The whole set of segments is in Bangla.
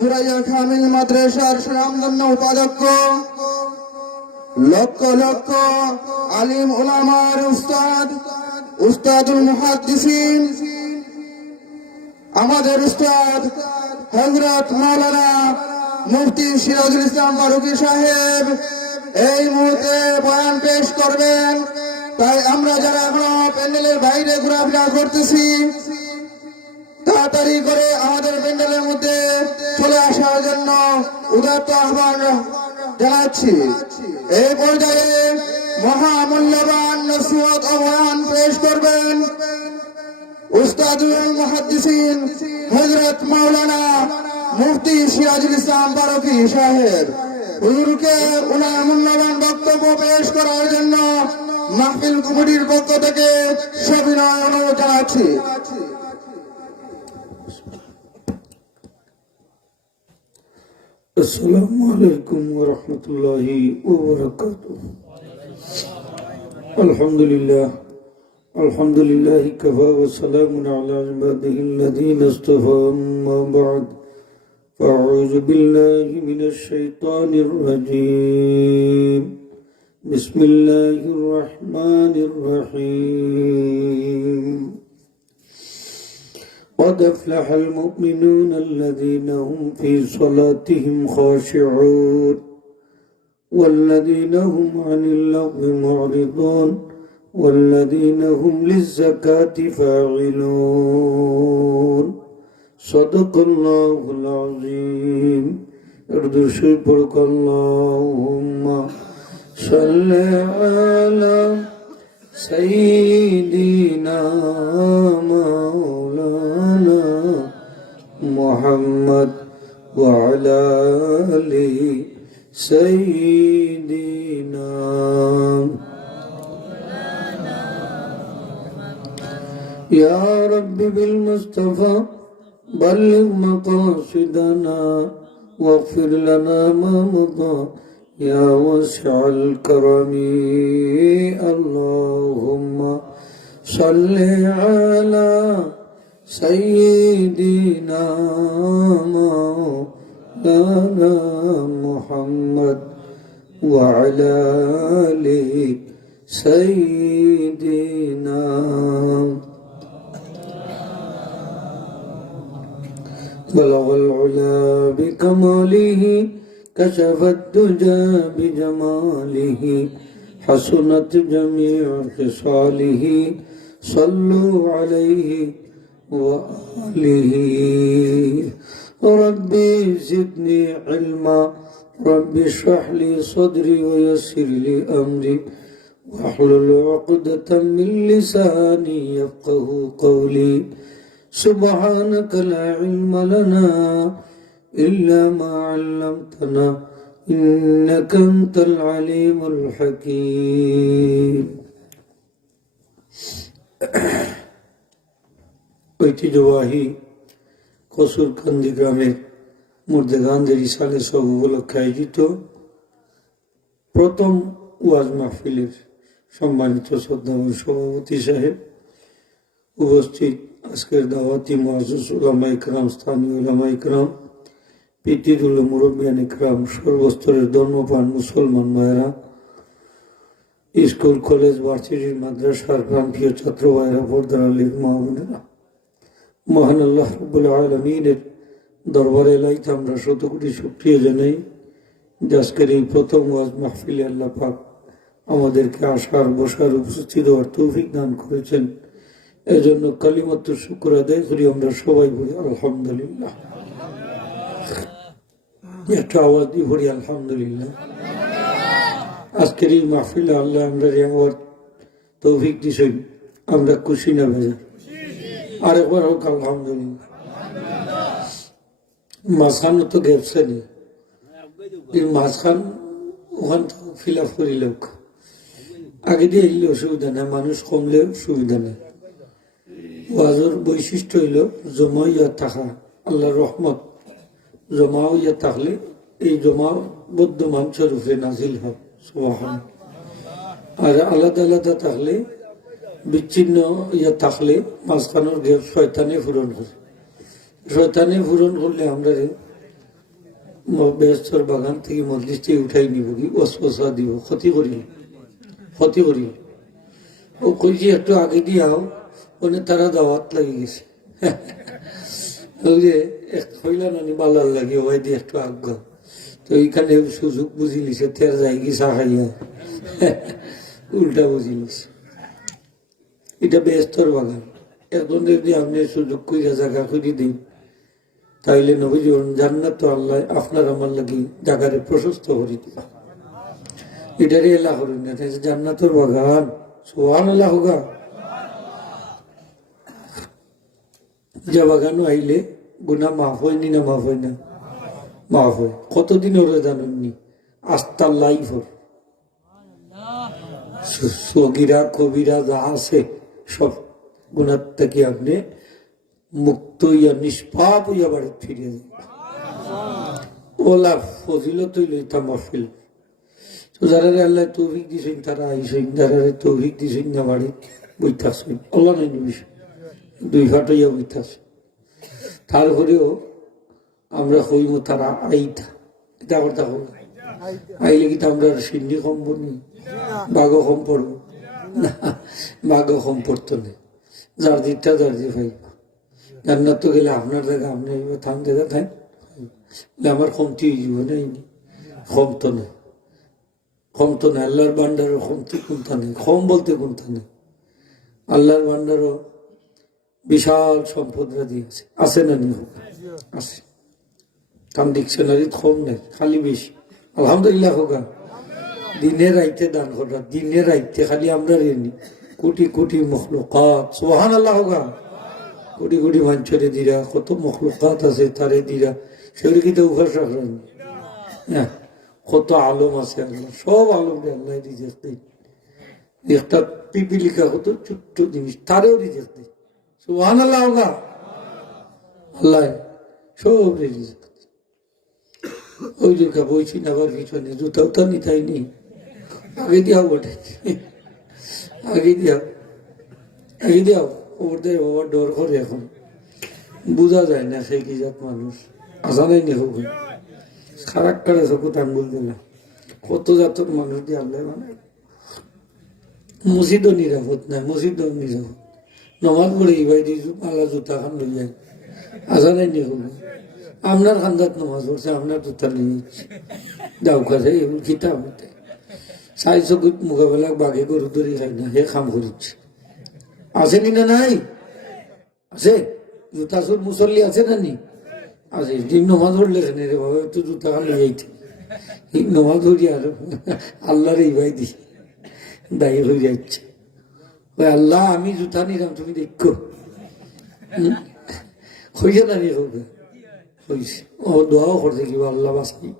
খামিল মাদ্রাসার সুনামধন্য উপাধ্যক্ষ, লক্ষ লক্ষ আলিম উলামার উস্তাদুল মুহাদ্দিসিন, আমাদের উস্তাদ হযরত মাওলানা মুফতি সিরাজুল ইসলাম ফারুকী সাহেব এই মুহূর্তে বয়ান পেশ করবেন। তাই আমরা যারা এখনো প্যান্ডেলের বাইরে ঘোরাফেরা করতেছি, তাড়াতাড়ি করে আমাদের প্যান্ডেলের মধ্যে চলে আসার জন্য উদাত্ত আহ্বান জানাচ্ছি। এই পর্যায়ে মহামূল্যবান নসিহত ও বয়ান পেশ করবেন উস্তাদুল মুহাদ্দিসিন হযরত মাওলানা মুফতি সিরাজুল ইসলাম ফারুকী সাহেব। হুজুরকে ওনার মূল্যবান বক্তব্য পেশ করার জন্য মাহফিল কমিটির পক্ষ থেকে সবিনয় অনুরোধ জানাচ্ছি। আসসালামু আলাইকুম ওয়া রাহমাতুল্লাহি ওয়া বারাকাতুহু। আলহামদুলিল্লাহ কাফা ওয়া সালামুন আলা ইবাদিহিল্লাযীনা ইসতাফা, আম্মা বা'দ। আউযু বিল্লাহি মিনাশ শাইতানির রাজীম। বিসমিল্লাহির রাহমানির রহিম। قد أفلح المؤمنون الذين هم في صلاتهم خاشعون والذين هم عن اللغو معرضون والذين هم للزكاة فاعلون. صدق الله العظيم. ارجو برك اللهم صل على سيدنا مولانا محمد وعلى آل سيدنا. يا رب بالمصطفى بلغ مقاصدنا واغفر لنا ما مضى يا واسع الكرم. اللهم صل على سيدنا مولانا محمد وعلى آل سيدنا. بلغ العلا بكماله كشف الدجى بجماله حسنت جميع خصاله. صلوا عليه وآله. ربي زدني علما ربي اشرح لي صدري ويسر لي أمري واحلل عقدة من لساني يفقه قولي. سبحانك لا علم لنا إلا ما علمتنا إنك أنت العليم الحكيم. ঐতিহ্যবাহী কসুরকান্দি গ্রামের মুর্দেগানদের ইসালে সব উপলক্ষে আয়োজিত প্রথম ওয়াজ মাহফিলের সম্মানিত শ্রদ্ধাময় সভাপতি সাহেব, উপস্থিত আজকের দাওয়াতি মুআজ্জিজ উলামা ইকরাম, স্থানীয় উলামা ইকরাম, পিতৃতুল্য মুরব্বিয়ান ইকরাম, সর্বস্তরের ধর্মপ্রাণ মুসলমান ভাইয়েরা, স্কুল কলেজ ভার্সিটির মাদ্রাসার প্রাণপ্রিয় ছাত্র ভাইয়েরা, পর্দার আলীর মা বোনেরা, মহান আল্লাহ রাব্বুল আলামিনের দরবারে লাইতে আমরা শত কোটি শুকরিয়া জানাই যে আজকের এই প্রথম ওয়াজ মাহফিলে আল্লাহ পাক আমাদেরকে আসার, বসার, উপস্থিত হওয়ার তৌফিক দান করেছেন। এজন্য কালিমাতুর শুকর আদায় করি আমরা সবাই বলি আলহামদুলিল্লাহ। একটা আওয়াজ দিয়ে পড়ি আলহামদুলিল্লাহ। আজকের এই মাহফিলে আল্লাহ আমরা আমার তৌফিক দিছেন, আমরা খুশি না ভেজা? আরেকবার হোক আলহামদুলিল্লাহ। মাঝখান তো গেছে নি, এই মাঝখান ওখান তো ফিল আপ করি লোক আগে দিয়ে এলে অসুবিধা নেই, মানুষ কমলে সুবিধা নেই। ওয়াজের বৈশিষ্ট্য হইল জমা ইয়া থাকা, আল্লাহর রহমত জমা ইয়া থাকলে এই জমাবদ্ধ মানুষের উপরে নাজিল হয় সুবহান। আর আলাদা আলাদা থাকলে, বিচ্ছিন্ন ইয়া থাকলে মাঝখানোর গ্যাপ শয়তানে পূরণ করে। শয়তানে পূরণ করলে আমরা বেহস্তর বাগান থেকে মজলিসটি উঠাই নিব কি ওসা দিব ক্ষতি করিল ও কইছি একটু আগে দিয়াও ওনে তারা দাওয়াত লাগি গেছে ওই যে এক হইলা নানি বালার লাগে ওই দিয়ে একটু আজ্ঞা তো এইখানে সুযোগ বুঝি লিছে তের যাই কি চা খাইয়া উল্টা বুঝি লিছে এটা বেহস্তর বাগান এখন যদি আপনি সুযোগ কইরা জায়গা খুঁজি দিন তাইলে নবী জান্নাত তো আল্লাহ আপনার আমার লাগি জায়গারে প্রশস্ত করে দিবা এটারই এলা করুন না জান্নাতের বাগান সুবহানাল্লাহ হোগা যা বাগানও আইলে গুনা মাফ হয়নি না মাফ হয় না মাফ হয় কতদিন ওরা জানেননি আস্তার লাইফ ওর সগিরা কবিরা যা আছে সব গুণার থেকে আপনি মুক্ত ইয়া নিষ্পাপ হইয়া বাড়ি ফিরে যাবে ওলা ফজিলত লইতা মহফিল তো যারা আল্লাহ তৌফিক দিছেন তারা আইসেন যারা তৌফিক দিছেন না বাড়ি বইতাছেন আল্লাহ নাই নিবিস দুই ফাটাইয়া বইতাছে তারপরেও আমরা হইব তারা আইতা এটা কথা হল আইলে কি আমরা সিন্ধি কম বলি বাঘও কম পড়বো না বাঘও কম পড়তো না যার দিকটা যার দিয়ে পাইবা জান্নাত তো গেলে আপনার জায়গা আপনি থাম জায়গা থাকেন আমার কমতি হইব নাই কমতো না আল্লাহর ভান্ডারও কমতি কোনটা নেই কম বলতে কোনটা নেই আল্লাহর ভান্ডারও বিশাল সম্পদ দিয়েছে আছে না নিয়ে আছে কারণ ডিকশনারি কম নেই খালি বেশি আলহামদুলিল্লাহ হোকা দিনের রাইতে দান করা দিনের রাইতে খালি আমরা রেনি কোটি কোটি মখলুকাত সুবহানাল্লাহ হোকা কোটি কোটি মানুষের দিরা কত মখলুকাত আছে তারে দিরা সেগুলি কিন্তু উপাস রাখলেন হ্যাঁ কত আলম আছে আল্লাহ সব আলমকে আল্লাহ রিজেক্ট দেয় একটা পিপিলিকা কত ছোট্ট জিনিস তারেও রিজেক্ট দেয় সুবহানাল্লাহ হোকা আল্লাহ সব রিজেক্ট ওই লোকা বইছি আবার পিছনে জুতাও তো নিতাই নেই আগে দিয়াও বটে আগে দিয়াও ওদের বাবার ডর করে এখন বোঝা যায় না সেই কি জাত মানুষ আসা নাই নি হোক খারাপ করে চকুত আঙ্গুল দিলাম কত জাতক মানুষ দিয়ে আল্লাহ মানে মসজিদও নিরাপদ নাই মসজিদও নিরাপদ নমাজ পড়ে ইবাই দিয়েছো আল্লাহ জুতা খান লই যায় আসা নাই নি হোক আপনার খান্দাত নমাজ পড়ছে আপনার জুতা নিয়ে যাচ্ছে দাও কাছে কিতাব হতে চাই চকুত মোকাবেলা বাঘে গরু ধরি খাই না হে কাম করিচ্ছে আছে কিনা নাই আছে জুতা চোর মুসল্লি আছে না নি আছে ঠিক নমাজ পড়লে রে বাবা একটু জুতা খান লই যাইতে ঠিক নমাজ ধরি আর আল্লাহর এই ভাই দি দায়ী হয়ে যাচ্ছে ওই আল্লাহ আমি জুতা নিলাম তুমি দেখো হইছে না নিয়ে হবে হয়েছে ও দোয়াও করতে কিবা আল্লাহ বাসাই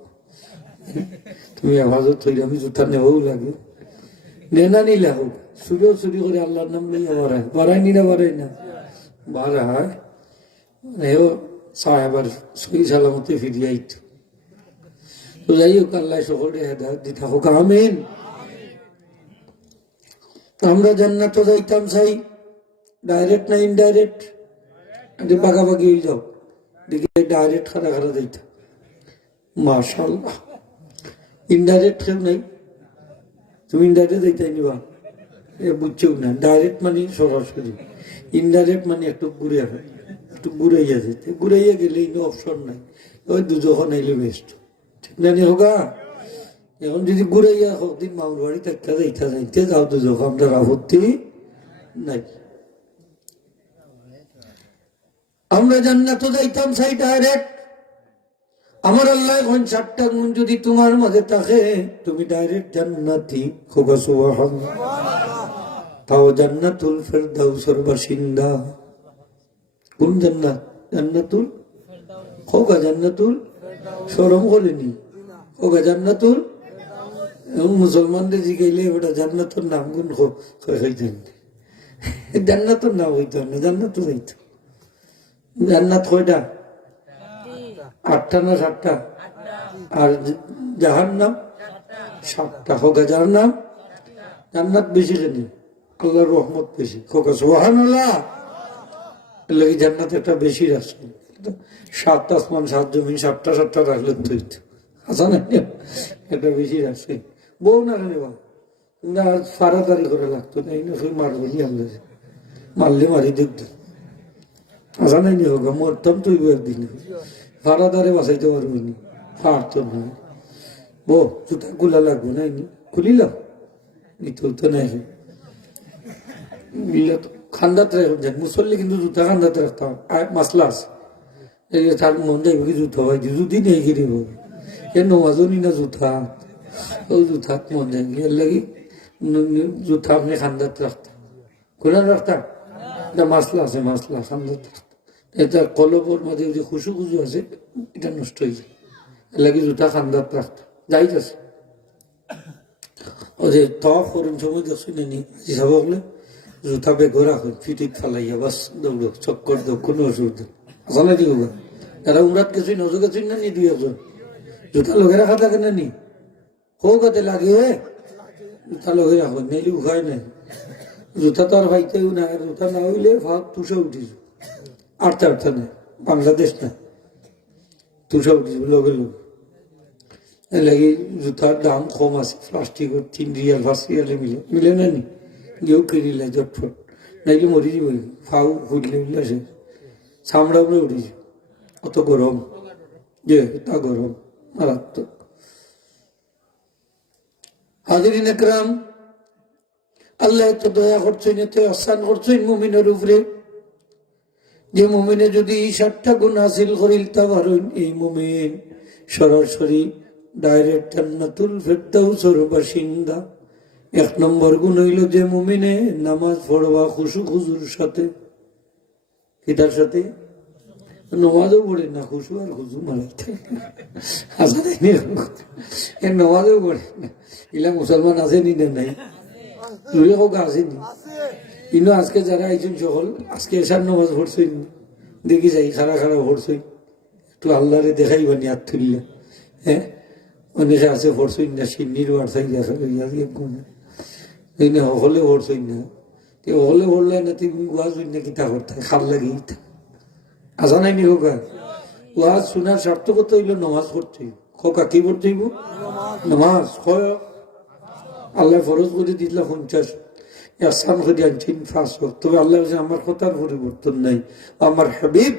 তুমি আওয়াজও তৈরি আমি জুতা নেবও লাগে নেনা নিলে হোক চুরিও চুরি করে আল্লাহর নাম লইয়া বাড়ায় বাড়াই নিলে বাড়াই না বাড়ায় এও সাহেবার সই সালামতে ফিরিয়ে আইত তো যাই হোক আল্লাহ সকলে হেদায়েত দিতে হোক আমিন আমরা জান্নাত যাইতাম চাই ডাইরেক্ট না ইনডাইরেক্ট বাগাবাগি হয়ে যাও দেখি ডাইরেক্ট খারা খারা যাইতাম মাশাআল্লাহ ইনডাইরেক্ট কেউ নাই তুমি ইনডাইরেক্ট যাইতাই নিবা এ বুঝছেও না ডাইরেক্ট মানে সরাসরি ইনডাইরেক্ট মানে একটু ঘুরাইয়া যেতে ঘুরাইয়া গেলে অপশন নাই ওই দুজখন আইলে বেস্ট ঠিক না নি হোক এখন যদি ঘুরাইয়া কদিন মামুর বাড়ি দেখা যাইতে যাও দুজখ আপনার আপত্তি নাই আমরা জান্নাত যাইতাম চাই ডাইরেক্ট আমার আল্লাহ এখন 7টা গুণ যদি তোমার মাঝে থাকে তুমি ডাইরেক্ট জান্নাতি খোকা সুবহানাল্লাহ তাও জান্নাতুল ফেরদাউসের বাসিন্দা কোন জান্নাত জান্নাতুল খোকা জান্নাতুল শরম করেনি খোকা জান্নাতুল এবং মুসলমানদের জিগাইলে ওটা জান্নাতুর নাম গুণ হইতেন জান্নাতুর নাম হইত না জান্নাত হইত জান্নাত কয়টা 8টা না 7টা আর জাহান্নাম 7টা হোগা যার নাম জান্নাত বেশি কেন আল্লাহর রহমত বেশি খোকা সুবহানাল্লাহ লাগি জান্নাত একটা বেশি রাস্তা 7 আসমান 7 জমিন 7টা রাখলে তো আসা নাই এটা বেশি রাখছে বউ না নেবা তোমরা ফাড়াতাড়ি করে লাগতো না এই না শুধু মারবো নি আমরা মারলে মারি দেখতো আসা নাই নি হোক মরতাম তুই একদিন ফাড়াদারে বাঁচাইতে পারবো নি ফাড়তো না বো জুতা গুলা লাগবো না খুলিলাম নিতে তো নাই খান্দাতে রাখবেন মুসল্লি কিন্তু জুতা খান্দাতে রাখতাম মাসলা আছে এই যে তার মন যাইব কি জুতো হয় যদি নেই কিনিব এ নমাজও নি না জুতা ও জুতা মন যাই এর লাগি জুতা আপনি খান্দাতে রাখতাম কোরআন রাখতাম এটা মাসলা আছে মাসলা খান্দাতে এটা কলবর মাঝে যে খুশু খুশু আছে এটা নষ্ট হয়ে যায় এর লাগি জুতা খান্দাতে রাখতাম যাইতে আছে ও যে তফ করুন সময় দেখছি নি হিসাব হলে জুতা বেগো রাখুন ফিটিক ফালাইয়া বাস দৌড়ো চক্কর দৌ কোনো অসুবিধা আসলে কি হবে যারা উমরাত গেছি নজর গেছি না নি দুই একজন জুতা লগে রাখা থাকে না নি কাতে লাগে জুতা লগে রাখুন নেলি উঠায় নাই জুতা তো আর ভাইতেও না জুতা না হইলে ভাব তুষা উঠিস আটটা আটটা নেই বাংলাদেশ না তুষা উঠিস লগে লগে লাগে জুতার দাম কম আছে প্লাস্টিকের 3 রিয়াল 5 রিয়ালে মিলে না নি গেও কিনিলে জটফট নাইলে মরি যাব ফাউ ফুটলে আসে চামড়া উপরে উঠেছে অত গরম যে তা গরম মারাত্মক হাজিরিন একরাম আল্লাহ এত দয়া করছেন এত আহসান করছেন মুমিনের উপরে যে মুমিনে যদি 60টা গুণ হাসিল করিল তা পারেন এই মুমিন সরাসরি ডাইরেক্ট জান্নাতুল ফেরদাউসের বাসিন্দা 1 নম্বর গুণ হইল যে মুমিনে নামাজ পড়বা খুশু খুজুর সাথে কিতার সাথে নমাজও পড়ে না খুশু আর খুশু মারাতে নমাজও পড়ে না ইলা মুসলমান আছে নি না নাই জুড়ে হোক আসেনি কিন্তু আজকে যারা আইছেন সকল আজকে এসার নমাজ পড়ছই দেখি যাই খারা খারা পড়ছই একটু আল্লাহরে দেখাইবানি হাত তুললে হ্যাঁ অনেকে আছে পড়ছই না সিন্নির বাড়ছাই গেছে হলে পড়ছই না হলে পড়লে না তুমি ওয়াজ না কিতা করতে খাল লাগে আসা নাই নি হোকা ওয়াজ শোনার সার্থকতা হইল নমাজ পড়তে খোকা কি পড়তে হইব নমাজ আল্লাহ ফরজ করে দিল 50 আসান করে আনছেন 5 তবে আল্লাহ আমার কথার পরিবর্তন নাই আমার হাবিব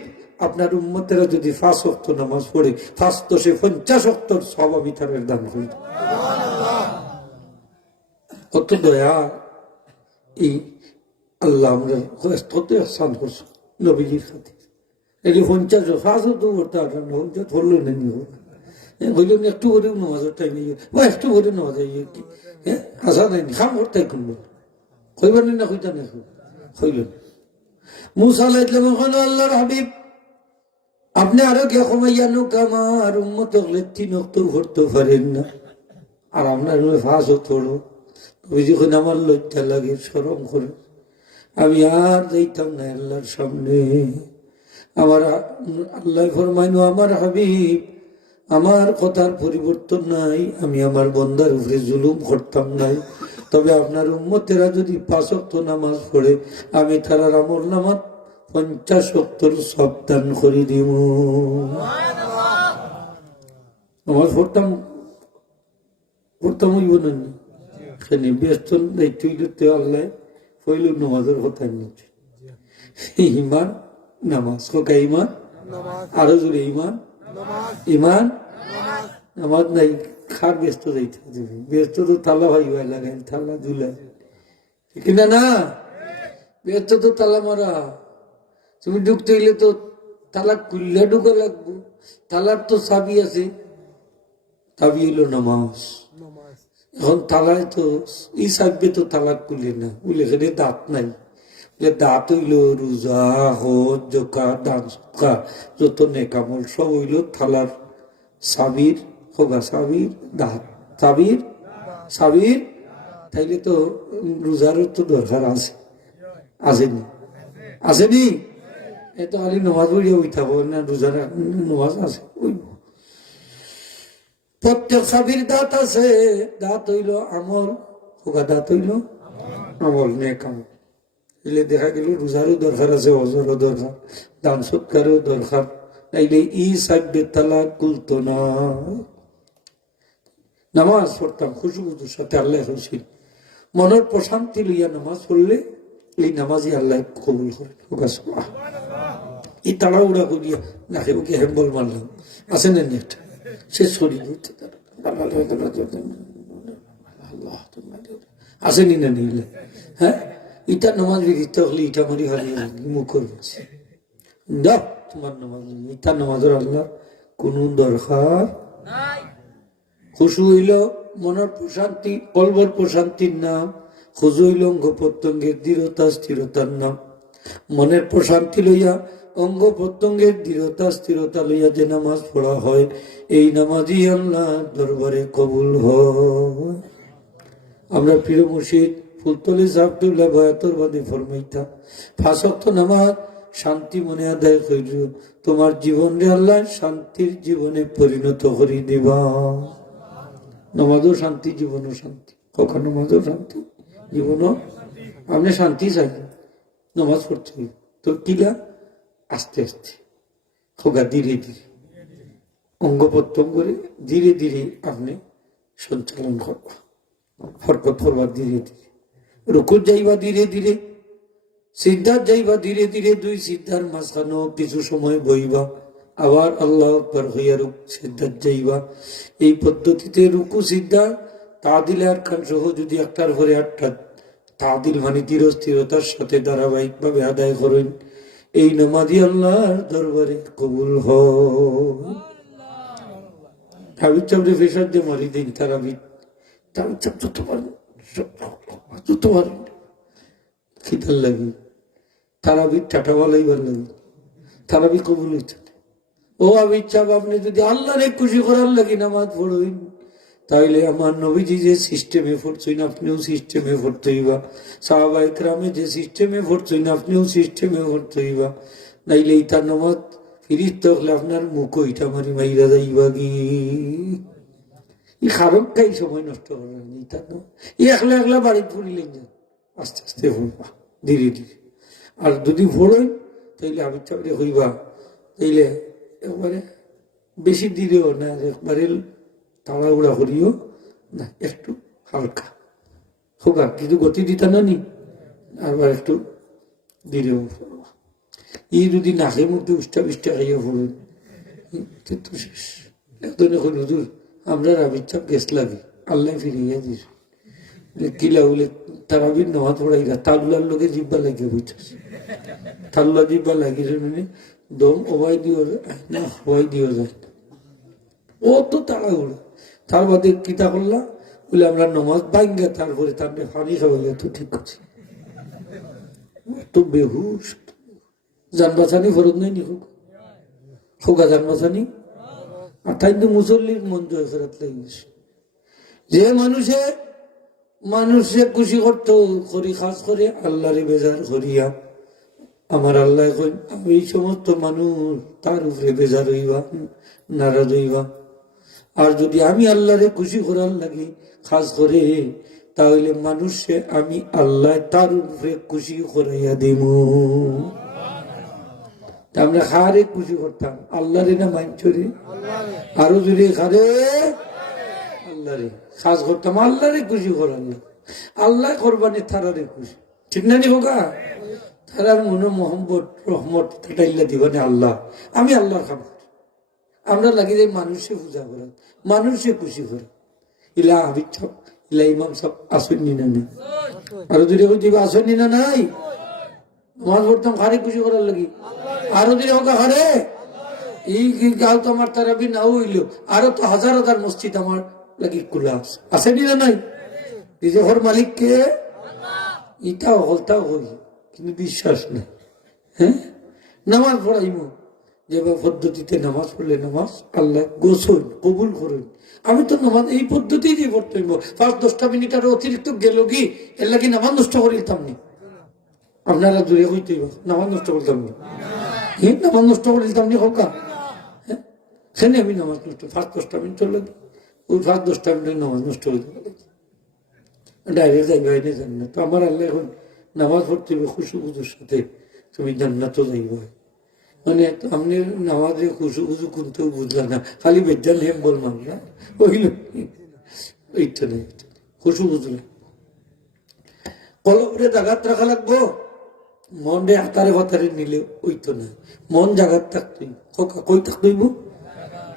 আপনার উম্মতেরা যদি 5 ওয়াক্ত নামাজ পড়ে 5 তো সে 50 ওয়াক্তর সওয়াব আমি তার দান করি কত দয়া এই আল্লাহ আমরা কত আহসান করছে নবীজির খাতির এই 50 5 তো করতে পারলাম না 50 ধরলো না বললেন একটু করে নামাজের টাইমে বা একটু করে নামাজ কি হ্যাঁ আসা নাই খাম করতে করবো কইবার না কইতা না কইলেন মুসা আলাইহিস সালাম হলো আল্লাহর হাবিব আপনি আরো কে কমাইয়ানো কামার উম্মত হলে 3 ওয়াক্ত পড়তে পারেন না আর আপনার 5 ওয়াক্ত পড়ো ওই যখন আমার লজ্জা লাগে শরম করে আমি আর যাইতাম না আল্লাহর সামনে আমার আল্লাহ ফরমাইনো আমার হাবিব আমার কথার পরিবর্তন নাই আমি আমার বন্দার উপরে জুলুম করতাম নাই তবে আপনার উম্মতেরা যদি 5 ওয়াক্ত নামাজ পড়ে আমি তারার আমল নামাজ 50 ওয়াক্তর সব দান করে দিব নামাজ পড়তাম হইব না সেখানে ব্যস্ত দায়িত্ব করতে আল্লাহ পইল নামাজের কথা নিচ্ছে ইমান নামাজ কোকা ইমান আরো জোরে ইমান ইমান নামাজ নাই খার ব্যস্ত যাইতে ব্যস্ত তো তালা ভাই লাগাই তালা ঝুলাই ঠিক না না ব্যস্ত তো তালা মারা তুমি ঢুকতে হইলে তো তালা খুললে ঢুকা লাগবো তালার তো চাবি আছে চাবি হইলো নামাজ এখন তালায় তো ই চাবি তো তালাক খুলে না বলে এখানে দাঁত নাই দাঁত হইল রোজা হজ জোকা দান সৎকা যত নেকামল সব হইল থালার সাবির হোগা সাবির দাঁত সাবির তাইলে তো রোজারও তো দরকার আছে আসেনি এত খালি নমাজ পড়িয়া উঠাব না রোজার নমাজ আছে প্রত্যেক সাবির দাঁত আছে দাঁত হইল আমল হোগা দাঁত হইল আমল নেকামল এলে দেখা গেল রোজারও দরকার আছে হজরও দরকার দান সৎকারও দরকার নাইলে ই সাইড তালা খুলতো না নামাজ পড়তাম খুশু খুশুর সাথে, আল্লাহ হয়েছিল মনের প্রশান্তি লইয়া নামাজ পড়লে এই নামাজই আল্লাহ কবুল করেন। এই তাড়াহুড়া করিয়া নাকি ওকে হ্যাম্বল মারলাম আছে না একটা শেষ করি আসেনি না নিলে, হ্যাঁ এটা নামাজ বিদিতে হলে এটা মারি হারিয়ে মুখর বলছে দাও তোমার নামাজ, এটা নামাজের আল্লাহ কোন দরকার। খুশু হইল মনের প্রশান্তি, কলবর প্রশান্তির নাম। খুশু হইল অঙ্গ প্রত্যঙ্গের দৃঢ়তা স্থিরতার নাম। মনের প্রশান্তি লইয়া অঙ্গ প্রত্যঙ্গের দৃঢ়তা স্থিরতা লইয়া যে নামাজ পড়া হয়, এই নামাজই আল্লাহ দরবারে কবুল হয়। আমরা প্রিয় মুর্শিদ ফুলতলি সাবদুল্লাহ বয়াতর বাদে ফরমাইতা 5 ওয়াক্ত নামাজ শান্তি মনে আদায় করিল, তোমার জীবন রে আল্লাহ শান্তির জীবনে পরিণত করি দিবা। নামাজও শান্তি, জীবনও শান্তি। কখন নামাজও শান্তি, জীবনও। আপনি শান্তি চাই নামাজ পড়তে তো কিলা আস্তে আস্তে খোকা ধীরে ধীরে অঙ্গ প্রত্যঙ্গরে ধীরে ধীরে আপনি সঞ্চালন করবা, হরকত করবা ধীরে ধীরে, রুকুর যাইবা ধীরে ধীরে, সিদ্ধার যাইবা ধীরে ধীরে, 2 সিদ্ধার মাঝখানেও কিছু সময় বইবা, আবার আল্লাহ আকবার হইয়া সিদ্ধার যাইবা। এই পদ্ধতিতে রুকু সিদ্ধা তাদিল আর খান সহ যদি একটার পরে একটা তাদিল মানে স্থিরতার সাথে ধারাবাহিক ভাবে আদায় করেন, এই নামাজি আল্লাহর দরবারে কবুল হয়। তাবিজ চাপড়ে ফেসার যে মারি দিন তারাবিদ, তাবিজ চাপ যত পারেন যত পারেন খিদার লাগি, তারাবিদ টাটাওয়ালাই ভাল লাগে, তারাবি কবুল হইতে। ও আবিদ চাপ আপনি যদি আল্লাহরে খুশি করার লাগি নামাজ পড়বেন, তাইলে আমার নবীজি যে সিস্টেমে পড়ছেন আপনিও সিস্টেমে পড়তে হইবা, সাহাবা ইকরামে যে সিস্টেমে পড়ছেন আপনিও সিস্টেমে পড়তে হইবা। নাইলে তার নামাজ ফিরিতে হলে আপনার মুখ ইটা মারি মাইরা যাইবা কি খারক খাই সময় নষ্ট করবেন। একলা একলা বাড়ি পড়িলেন না, আস্তে আস্তে পড়বা ধীরে ধীরে। আর যদি পড়েন তাইলে আবির চাপড়ে হইবা, তাইলে একবারে বেশি দিলেও না, একবারে তাড়াহুড়া করিও না, একটু হালকা হোকা, কিন্তু গতি দিতা না নি, আবার একটু দিলেও পড়বা। এই যদি নাকের মধ্যে উষ্টা বিষ্টা খাইয়া পড়েন তো শেষ। একজন এখন হুজুর আমরা আবির চাপ গেছ লাগে, আল্লাহ ফিরিয়ে দিস কিলা বলে তারাবির নামাজ পড়াইরা তাল্লার লোকে জিব্বা লাগিয়ে বুঝতেছে, তাল্লা জিব্বা লাগিয়ে মানে দম ওবাই দিও না, হওয়াই দিও যায়, ও তো তাড়াহুড়ো। তার বাদে কিতা করলাম বলে আমরা নামাজ ভাঙ্গা তারপরে তার পানি খাওয়াইয়া তো ঠিক আছে, তো বেহুশ। যান বাঁচানি ফরত নাই নি খোকা, যান বাঁচানি। আর তাই তো মুসল্লির মন জয় ফেরত লাগিয়েছে। যে মানুষে খুশি করতো করি, খাস করে আল্লাহরে বেজার করিয়া, আমার আল্লাহ আমি এই সমস্ত মানুষ তার উপরে বেজার হইবা, নারাজ হইবা। আর যদি আমি আল্লাহরে খুশি করার লাগি খাস করে, তাহলে মানুষে আমি আল্লাহ তার উপরে খুশি করাইয়া দিব। আমরা খারে খুশি করতাম আল্লাহরে না মাইনছরে, আরো যদি খারে আল্লাহরে খাস করতাম, আল্লাহরে খুশি করার লাগে। আল্লাহ করবানি তারারে খুশি, ঠিক না নি হোকা? তারার মনে মোহাম্মদ রহমত কাটাইলা দিবানে আল্লাহ, আমি আল্লাহর খাবার। আমরা লাগি যে মানুষে পূজা করেন, মানুষে খুশি করেন। ইলা হাবিব সব ইলা ইমাম সব আসেননি না নেই, আরো যদি দিবা আসেননি না নাই, নামাজ পড়তাম খারে খুশি করার লাগি, আরো যদি হোক হারে এই গাল তো আমার তারাবি নাও হইল, আরো তো হাজার হাজার মসজিদ আমার লাগি খোলা আসেনি না নাই। রিজের মালিককে ইটাও হলতাও হই, কিন্তু বিশ্বাস নেই। হ্যাঁ, নামাজ পড়াইব যেভাবে পদ্ধতিতে নামাজ পড়লে নামাজ আল্লাহ গোসল কবুল করেন। আমি তো নামাজ এই পদ্ধতি দিয়ে পড়তে হইব, 5-10 মিনিট আরো অতিরিক্ত গেল কি এর লাগে নামাজ নষ্ট করিতাম নি। আপনারা দূরে হইতে নামাজ নষ্ট করতাম না, নামাজ নষ্ট করিতাম নি হোকা। হ্যাঁ, সেখানে আমি নামাজ নষ্ট 5-10 মিনিট চলে ওই 5-10 মিনিট নামাজ নষ্ট হইতে ডাইরেক্ট যাইবা জান্নাত। তো আমার আল্লাহ এখন নামাজ পড়তে হবে খুশু খুশুর সাথে, তুমি জান্নাতও যাইবা। মানে আপনি নামাজে খুশু খুশু কোনতেও বুঝলা না, খালি বেজান হেম বললাম না, ওইল এইটা নেই খুশু বুঝলে কলমরে জাগাত রাখা লাগবো মন রে হাতারে হতারে নিলে ওই তো নাই মন জাগাত থাকতই কই থাকতইব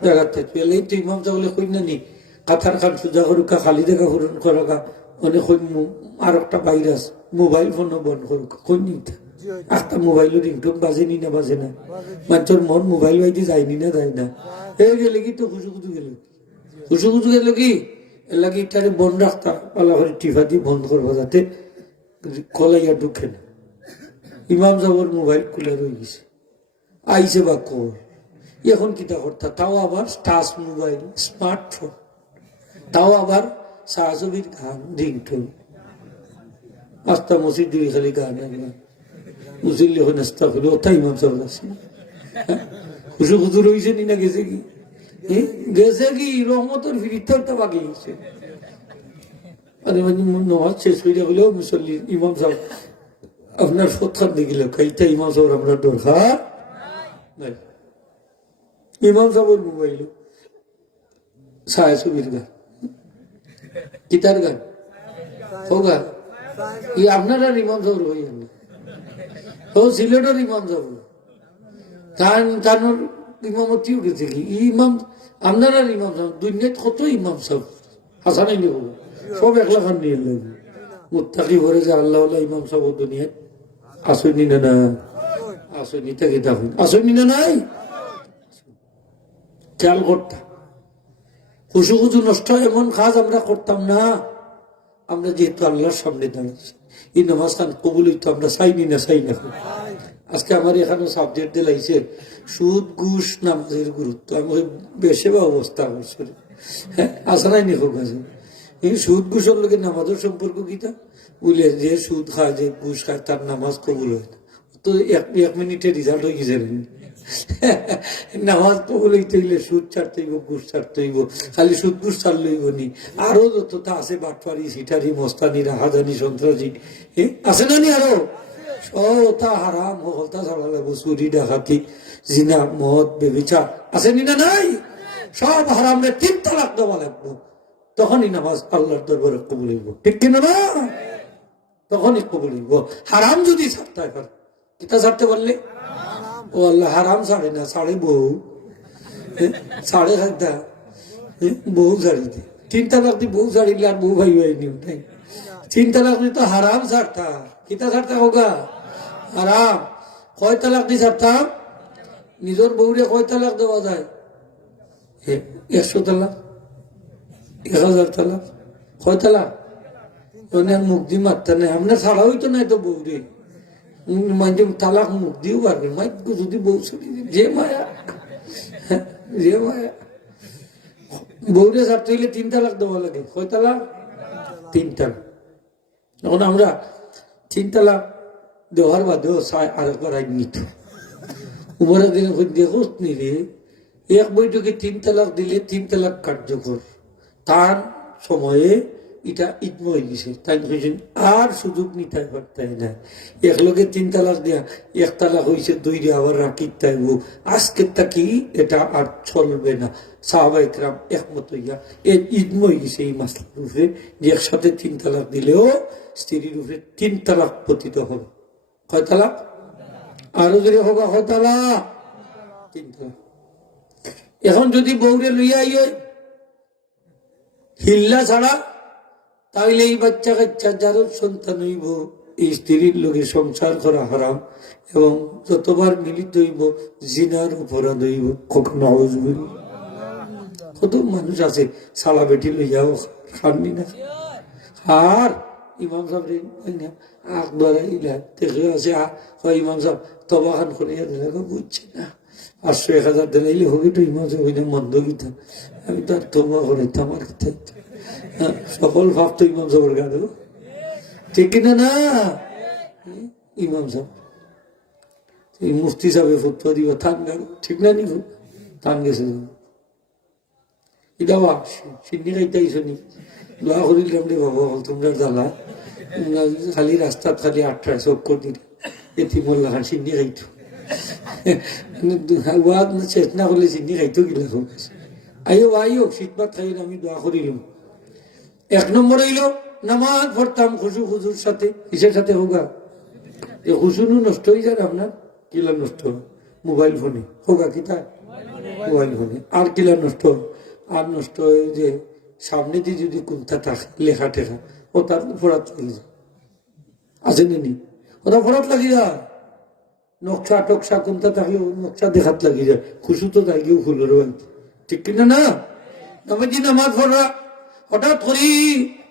জাগাত থাকবে এলেই তো ইমাম সাহেব কই না নি কাথার খান সোজা করুকা খালি দেখা পূরণ করাকা মানে কই আর একটা ভাইরাস মোবাইল ফোনও বন্ধ করুক কই নি একটা মোবাইলের রিংটোন বাজেনি না বাজে না মানুষের মন মোবাইল বাইতে যায়নি না যায় না এ গেলে কি তো খুশু খুশু গেল খুশু খুশু গেল কি এর লাগে ইটারে বন্ধ রাখতাম পালা করে টিফা দিয়ে বন্ধ করবো যাতে কলাইয়া ঢুকে না ইমাম সাহেবের মোবাইল খুলে রয়ে গেছে আইসে বা কর এখন কিতা করতা তাও আবার টাচ মোবাইল স্মার্টফোন তাও আবার সাহায্যের গান রিংটোন আস্তা মসজিদ দিয়ে খালি গান মুসিল যখন আস্তা হলো ওটাই ইমাম সাহেব আছে খুশু খুশু রয়েছে নি না গেছে কি গেছে কি রহমতের ফিরিতে বাকি গেছে নমাজ শেষ হয়ে হলেও মুসল্লি ইমাম সাহেব আপনার সৎখান দেখিল খাইতে ইমাম সাহেব আমরা দরকার নাই ইমাম সাহেবের মোবাইল সাহায্যের গান কিতার গান ও গান ই আপনারা ইমাম সাহেব হয়ে যান ও সিলেটের ইমাম সাহেব তানোর ইমামতিও গেছে কি ইমাম আপনারা ইমাম সাহেব দুনিয়াত কত ইমাম সাহেব হাসানাই নেব সব একলা খান নিয়ে লাগবে মুত্তাকি ভরে যে আল্লাহ ইমাম সাহেব দুনিয়াত আসেনি না না আসেনি তাকে দেখুন আসেনি না নাই খেয়াল করতাম খুশু খুশু নষ্ট এমন কাজ আমরা করতাম না আমরা যেহেতু আল্লাহর সামনে দাঁড়াচ্ছি এই নামাজ খান কবুল তো আমরা চাইনি না চাই না আজকে আমার এখানে সাবজেক্ট দিলাইছে সুদ ঘুষ নামাজের গুরুত্ব আমি বেশি বা অবস্থা করছে হ্যাঁ আসা নাই নিখোক আছে এই সুদ ঘুষের লোকের নামাজের সম্পর্ক কিতা বলে যে সুদ খায় যে ঘুষ খায় তার নামাজ কবুল হয় না তো এক মিনিটে রেজাল্ট হয়ে গেছে নামাজ কবুল হইতে হইলে সুদ ছাড়তে হইব ঘুষ ছাড়তে হইব খালি সুদ ঘুষ ছাড়লে হইব নি আরো যতটা আছে বাটপারি সিটারি মস্তানি রাহাজানি সন্ত্রাসী আছে না নি আরো সবটা হারাম হলতা ছাড়া লাগবো চুরি ডাকাতি জিনা মদ বেবিচা আছে নি না নাই সব হারামে 3 তালাক দেওয়া লাগবো তখনই নামাজ আল্লাহর দরবারে কবুল হইব ঠিক কিনা না তখনই কবুল হইব হারাম যদি ছাড়তে পারে কিতা ছাড়তে পারলে ও আল্লাহ হারাম ছাড়ে না ছাড়ে বউ ছাড়ে খাদ্যা বউ ছাড়ি দে 3 তালাক দি বউ ছাড়িলে আর বউ ভাই ভাই নি উঠাই 3 তালাক দি তো হারাম ছাড়তা কিতা ছাড়তা হোগা হারাম কয় তালাক দি ছাড়তাম নিজের বউরে কয় তালাক দেওয়া যায় 100 তালাক 1000 তালাক কয় তালাক অনেক মুক্তি মারতে নাই আপনার ছাড়া হইতো নাই তো বউরে মানে তালাক মুখ দিও পারবে মাই যদি বউ ছড়ি যে মায়া যে মায়া বউরে ছাড়তে হইলে 3 তালাক দেওয়া লাগে কয় তালাক 3 তালাক এখন আমরা 3 তালাক দেওয়ার বাদেও চাই আরেকবার আইন নিত উমরের দিনে দেখোস নি রে এক বৈঠকে 3 তালাক দিলে 3 তালাক কার্যকর তার সময়ে এটা ইতম হয়ে গেছে তাই আর সুযোগ নিতে পারতে না এক লোকে 3 তালাক দিয়া 1 তালাক হয়েছে 2 দিয়ে আবার রাখি তাইব আজকের তাকি এটা আর চলবে না সাহাবা ইকরাম একমত হইয়া এর ইতম হয়ে গেছে এই মাসলার রূপে যে একসাথে 3 তালাক দিলেও স্ত্রীর রূপে 3 তালাক পতিত হবে কয় তালাক আরো যদি হবে কয় তালাক 3 তালাক এখন যদি বউরে লইয়া আইয় হিল্লা ছাড়া তাহলে এই বাচ্চা কাচ্চা যার সন্তান হইব এই স্ত্রীর লোকে সংসার করা হারাম এবং যতবার মিলিত হইব জিনার অপরাধ হইব কখনো কত মানুষ আছে সালা বেটি লইয়াও খাননি না আর ইমাম সাহেব আখ ধরাইলা দেখে আছে ইমাম সাহেব তবা খান করিয়া দিলে বুঝছে না 500-1000 দিলাইলে হবে তো ইমাম সাহেব মন্দ গীতা আমি তার তবা করাইতাম আর সকল ভাব তো ইমাম সাহেবের গান ঠিক কিনা না ইমাম সাহেব মুফতি সাহেব ফুটপা দিব থান গেল ঠিক না নি থান গেছে এটা সিন্নি খাইতেই শুনি দোয়া করিলাম রে বাবা তোমরা জ্বালা খালি রাস্তা খালি 8টা চক্কর দিলে এটি মোল্লা খান সিন্নি খাইতো ওয়াদ চেষ্টা করলে সিন্নি খাইতো গিলা আইও শীতবাদ খাই আমি দোয়া করিলাম এক নম্বর হইল নামাজ পড়তাম খুশু খুজুর সাথে, কিসের সাথে হোগা? এ খুশুনু নষ্ট হয়ে যায় আপনার, কিলা নষ্ট হয়? মোবাইল ফোনে হোগা, কিতা মোবাইল ফোনে। আর কিলা নষ্ট হয়? আর নষ্ট হয় যে সামনে দিয়ে যদি কোনটা থাকে লেখা টেখা, ও তার ফোরাত লাগি যায়, আছে নি? ওটা ফোরাত লাগি যায়। নকশা টকশা কোনটা থাকলে নকশা দেখাত লাগি যায়, খুশু তো তাই গিয়েও খুলোর ঠিক কিনা না? তবে যে নামাজ পড়া হঠাৎ করি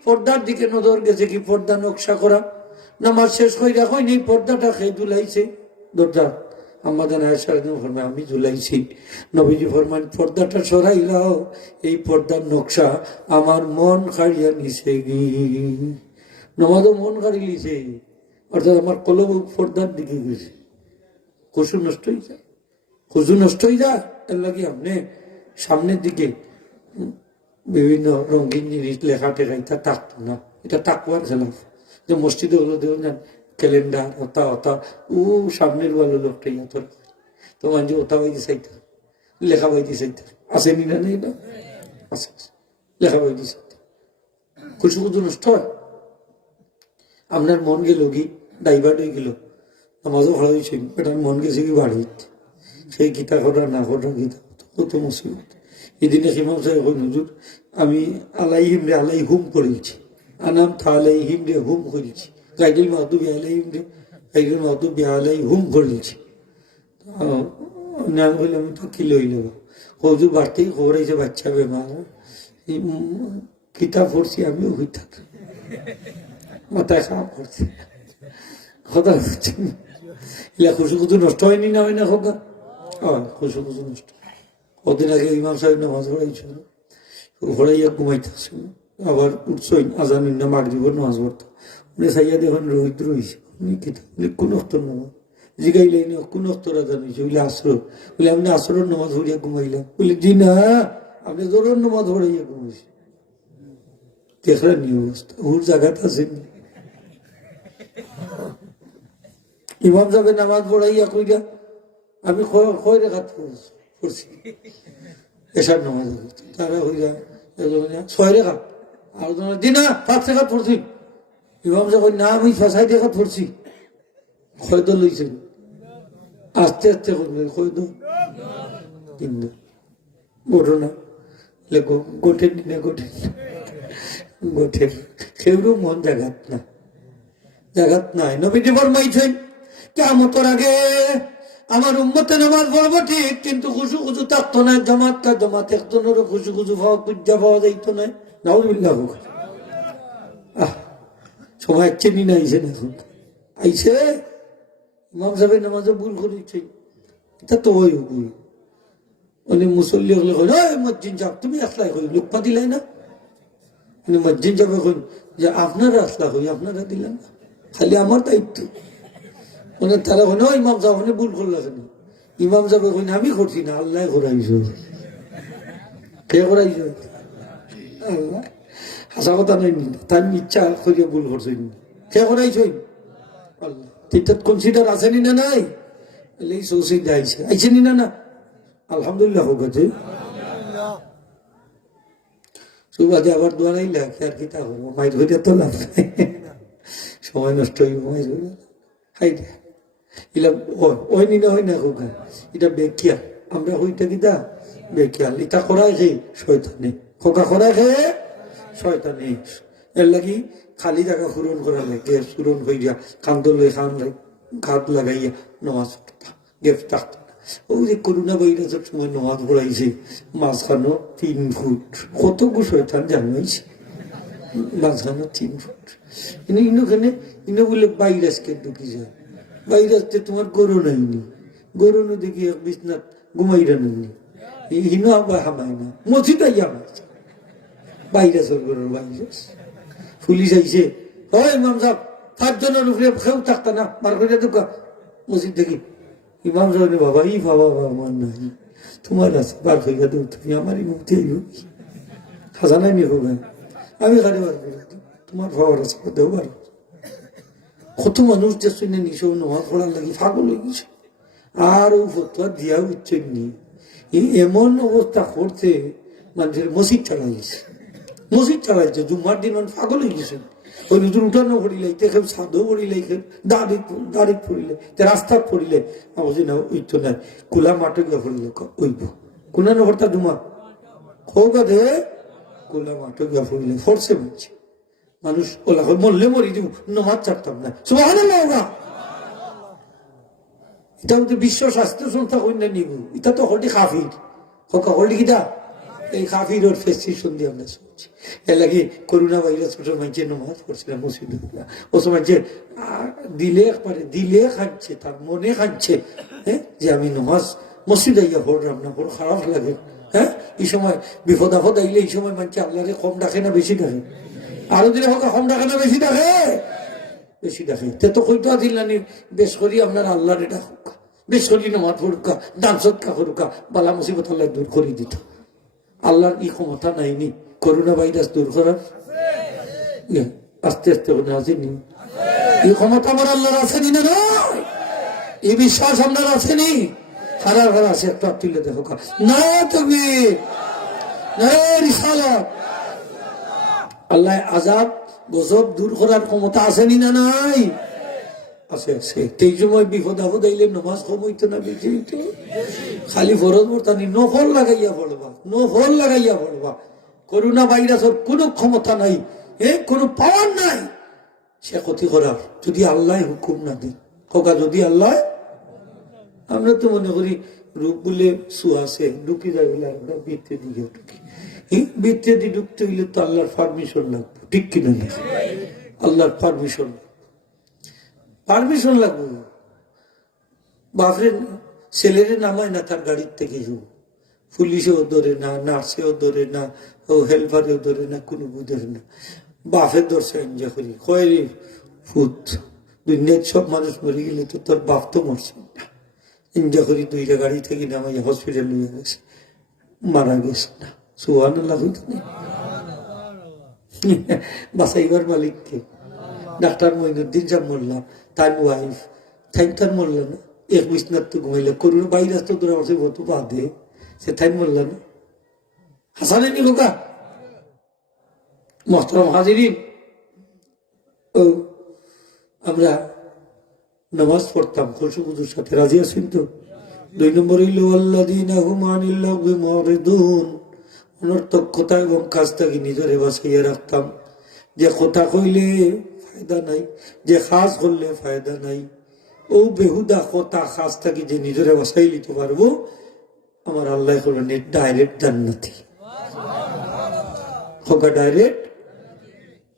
পর্দার দিকে নজর গেছে, কি পর্দা নকশা করা, নামাজ শেষ হয়ে রাখ নেই, পর্দাটা খেয়ে ঝুলাইছে দরজা। আমাদের ফরমায় আমি ঝুলাইছি, নবীজি ফরমান পর্দাটা সরাইলাও, এই পর্দার নকশা আমার মন খাড়িয়া নিছে গি। নমাজও মন খাড়ি লিছে, অর্থাৎ আমার কলব পর্দার দিকে গেছে, খুশু নষ্ট হয়ে যায়, খুশু নষ্ট হয়ে যায়। এর লাগে আপনি সামনের দিকে বিভিন্ন রঙিন জিনিস লেখা টেখা এটা থাকতো না, এটা থাকবার খেলাফ। যে মসজিদে হলো দেখুন না ক্যালেন্ডার হতা হতা, ও সামনের ভালো লোকটাই এত তো মানে ওটা বাইতে চাইতে, লেখা বাইতে চাইতে, আসেনি না নেই না, আছে লেখা বাইতে চাইতে, খুশি খুশি নষ্ট হয়। আপনার মন গেল কি ডাইভার্ট হয়ে গেল, আমাজও ভালো হয়েছে, এটার মন গেছে কি বাড়িতে, সেই গীতা করা না করা গীতা কত মুসিবত। এদিনে হিমাম সাহেব হুজুর আমি আলাইহিম রে আলাই হুম করেছি, আনাম থালাইহিম রে হুম করেছি, গাইডুল মাহদুবি আলাইহিম রে গাইডুল মাহদুবি আলাই হুম করেছি। নাম হইলে আমি তো কি লইল হুজুর বাড়তেই খবরাইছে বাচ্চা বেমার, কিতাব পড়ছি আমিও হই থাকি, মাথায় খারাপ করছি, কথা হচ্ছে এলা খুশি খুশি নষ্ট হয়নি না, হয় না খোকা? হয়, খুশি খুশি নষ্ট। কদিন আগে ইমাম সাহেব নামাজ পড়াইছিল, ঘোরাইয়া ঘুমাইতেছে, আবার উঠছই আজান না মাগরিবর নামাজ পড়তো, উনি চাইয়া দেখুন রোহিত রয়েছে, উনি কিতাব কোন অক্তর নামাজ জিগাইলেন, কোন অক্তর আজান হয়েছে, বলে আসর, বলে আপনি আসরের নামাজ পড়িয়া ঘুমাইলাম, বলে জি না আপনি জোরের নামাজ পড়াইয়া ঘুমাইছে। দেখলেন নি অবস্থা, ওর জায়গাটা আছে। ইমাম সাহেব নামাজ পড়াইয়া কইরা আমি কয় রেখাত পড়ছি, এসার নামাজ তারা হইয়া 6 রেখা, আর দিন 5 রেখাত পড়ছি। ইমাম সাহেব না আমি 6 রেখাত পড়ছি, হয়তো লইছেন আস্তে আস্তে করবেন, হয়তো কিন্তু ঘটনা গোটের দিনে গোটের সেগুলো মন জাগাত না, জাগাত নাই। নবীজি ফরমাইছেন কিয়ামতের আগে আমার উম্মতে নামাজ পড়বো ঠিক, কিন্তু খুশু খুশু থাকতো না, জামাত কা জামাত, একজনেরও খুশু খুশু পূজা পাওয়া যাইতো না। নাউজুবিল্লাহ। সময় চেনি না আইসে না, এখন আইসে ইমাম সাহেবের নামাজে ভুল করেছে, এটা তো ওই ভুল। উনি মুসল্লি হলে মসজিদ যাক, তুমি আসলাই হই লুকপা দিলাই না, উনি মসজিদ যাবে কই যে আপনারা আসলা হই, আপনারা দিলেন না, খালি আমার দায়িত্ব। মানে তারা হয় না ইমাম সাহেব ভুল করলো কেন, ইমাম সাহেব কই আমি করছি না, আল্লাহ করাইছ, কে করাইছ? আল্লাহ। হাসা কথা নাই, তার ইচ্ছা করিয়া ভুল করছে, কে করাইছ? আল্লাহ। তিনটা কনসিডার আসেনি না নাই, এই সৌসিদ্ধ আইছে, আইসেনি না না, আলহামদুলিল্লাহ হোক আছে। সুবাদে আবার দোয়া নাই লাগে, আর কি তা করবো, মাইর হইতে তো লাভ নাই, সময় নষ্ট হইব, মাইর হইল হাই ইলা ওই নি না হয় না খোকা, এটা বেকিয়া আমরা হইটা কিতা বেকিয়াল, এটা করাই খে শয়তানি, খোকা করাই খে শয়তানি। এর লাগি খালি জায়গা পূরণ করা লাগে, গ্যাস পূরণ হইয়া কান্দ লই খান ঘাত লাগাইয়া নামাজ পড়তা, গ্যাস থাকতো না। ওই যে করোনা ভাইরাসের সময় নামাজ পড়াইছে, মাঝখানো 3 ফুট, কত শয়তান জানাইছে, মাঝখানো 3 ফুট। ইনোখানে ইনো বলে ভাইরাসকে ঢুকি যায়, ভাইরাসতে তোমার গরু নাইনি, গরু দেখি বিছনাথ ঘুমাইরা নাইনি, হিনো আবার হামায় না, মসজিদাই হামাইছে ভাইরাসের গরুর ভাইরাস। পুলিশ আইছে, হয় ইমাম সাহেব 5 জনের উপরে কেউ থাকতো না, মার করে ঢুকা মসজিদ দেখি। ইমাম সাহেব বাবা ই বাবা আমার নাই, তোমার আছে বার হইয়া দেব, তুমি আমার মুক্তি আইব, হাসা নাই নি হবে, আমি গাড়ি বার করে তোমার বাবার আছে দেও বার। কত মানুষ যে শুনে নিশো নোয়া পড়ার লাগি পাগল হয়ে গেছে, আর ও ফতোয়া দিয়া উচ্ছেন নি, এমন অবস্থা করছে মানুষের মসজিদ ছাড়া গেছে, মসজিদ চালাইছে জুম্মার দিন পাগল হয়ে গেছেন ওই নতুন উঠানো পড়িলে কেউ সাদও পড়িলে কেউ দাড়ি পড়িলে রাস্তা পড়িলে আমার না ওই তো নাই খোলা মাঠে গিয়ে পড়িলে ওইব কোন ভর্তা জুমা হোক দে খোলা মাঠে গিয়ে পড়িলে ফরসে বলছে মানুষ ওলা মরলে মরি দিব নমাজ চাপতাম না সুবহানাল্লাহ এটা হচ্ছে বিশ্ব স্বাস্থ্য সংস্থা কন্যা নিব এটা তো হলটি কাফির হলটি কিটা এই কাফির ওর ফেস্টিশন দিয়ে আমরা শুনছি এর লাগে করোনা ভাইরাস ওসব মানছে নমাজ পড়ছিলাম মসজিদে ওসব মানছে দিলে একবারে দিলে খাচ্ছে তার মনে খাচ্ছে হ্যাঁ যে আমি নমাজ মসজিদ আইয়া পড়লাম না বড় খারাপ লাগে হ্যাঁ এই সময় বিপদ আপদ আইলে এই সময় মানছে আল্লাহরে কম ডাকে না বেশি ডাকে আরো দিনে হোক কম ডাকে না বেশি ডাকে বেশি ডাকে তে তো কইটা দিলানি বেশ করি আপনার আল্লাহর এটা হোক বেশ করি নমাজ পড়ুকা দান সৎকা করুকা বালা মুসিবত আল্লাহ দূর করে দিত আল্লাহর এই ক্ষমতা নাইনি করোনা ভাইরাস দূর করার আস্তে আস্তে আসেনি এই ক্ষমতা আমার আল্লাহর আসেনি না নয় এই বিশ্বাস আপনার আসেনি হারার হারা আছে একটা তুলে দেখো না তুমি আল্লাহ আজাব গজব দূর করার ক্ষমতা আসেনি না নাই আছে আছে সেই সময় বিপদ আপদ আইলে নমাজ কম হইতো না বেশি হইতো খালি ফরজ পড়তানি নফল লাগাইয়া পড়বা করোনা ভাইরাসের কোনো ক্ষমতা নাই কোনো পাওয়ার নাই সে ক্ষতি করার যদি আল্লাহ হুকুম না দেন হোকা যদি আল্লাহ আমরা তো মনে করি রূপ বলে সুয়াছে ঢুকি যাই বলে আমরা বৃত্তে দিকে ঢুকি বৃত্তে দিয়ে ঢুকতে হইলে তো আল্লাহর পারমিশন লাগবে ঠিক কিনা আল্লাহর পারমিশন লাগবে বাপরে ছেলেরে নামায় না তার গাড়ির থেকে পুলিশেও ধরে না নার্সেও ধরে না ও হেল্পারেও ধরে না কোনো ধরে না বাপের দর্শে এনজয় করি কয়েরি ফুট দুনিয়ার সব মানুষ মরে গেলে তো তোর বাপ তো মরছে না এনজয় করি দুইটা গাড়ি থেকে নামাই হসপিটাল নিয়ে গেছে মারা গেছে না সুবহানাল্লাহ হইতো না বাসাইবার মালিককে ডাক্তার মঈনুদ্দিন সাহেব মোল্লা তার ওয়াইফ তার মোল্লা না এক বিছনার তো ঘুমাইলে করোনা ভাইরাস তো ধরে আছে কত বাদে সে তাই মোল্লা না হাসানে নি লোকা মোহতারাম হাজিরিন ও আমরা নামাজ পড়তাম খুশুবুজুর সাথে রাজি আছেন তো 2 নম্বর হইল আল্লাযীনা হুম আনিল লাগবি মুরিদুন অনর্থক কথা এবং কাজ থেকে নিজেরে বাঁচাইয়া রাখতাম যে কথা কইলে ফায়দা নাই যে খাস করলে ফায়দা নাই ও বেহুদা কথা খাস থাকি যে নিজেরে বাঁচাই নিতে পারবো আমার আল্লাহ করলেন ডাইরেক্ট জান্নাতি হোকা ডাইরেক্ট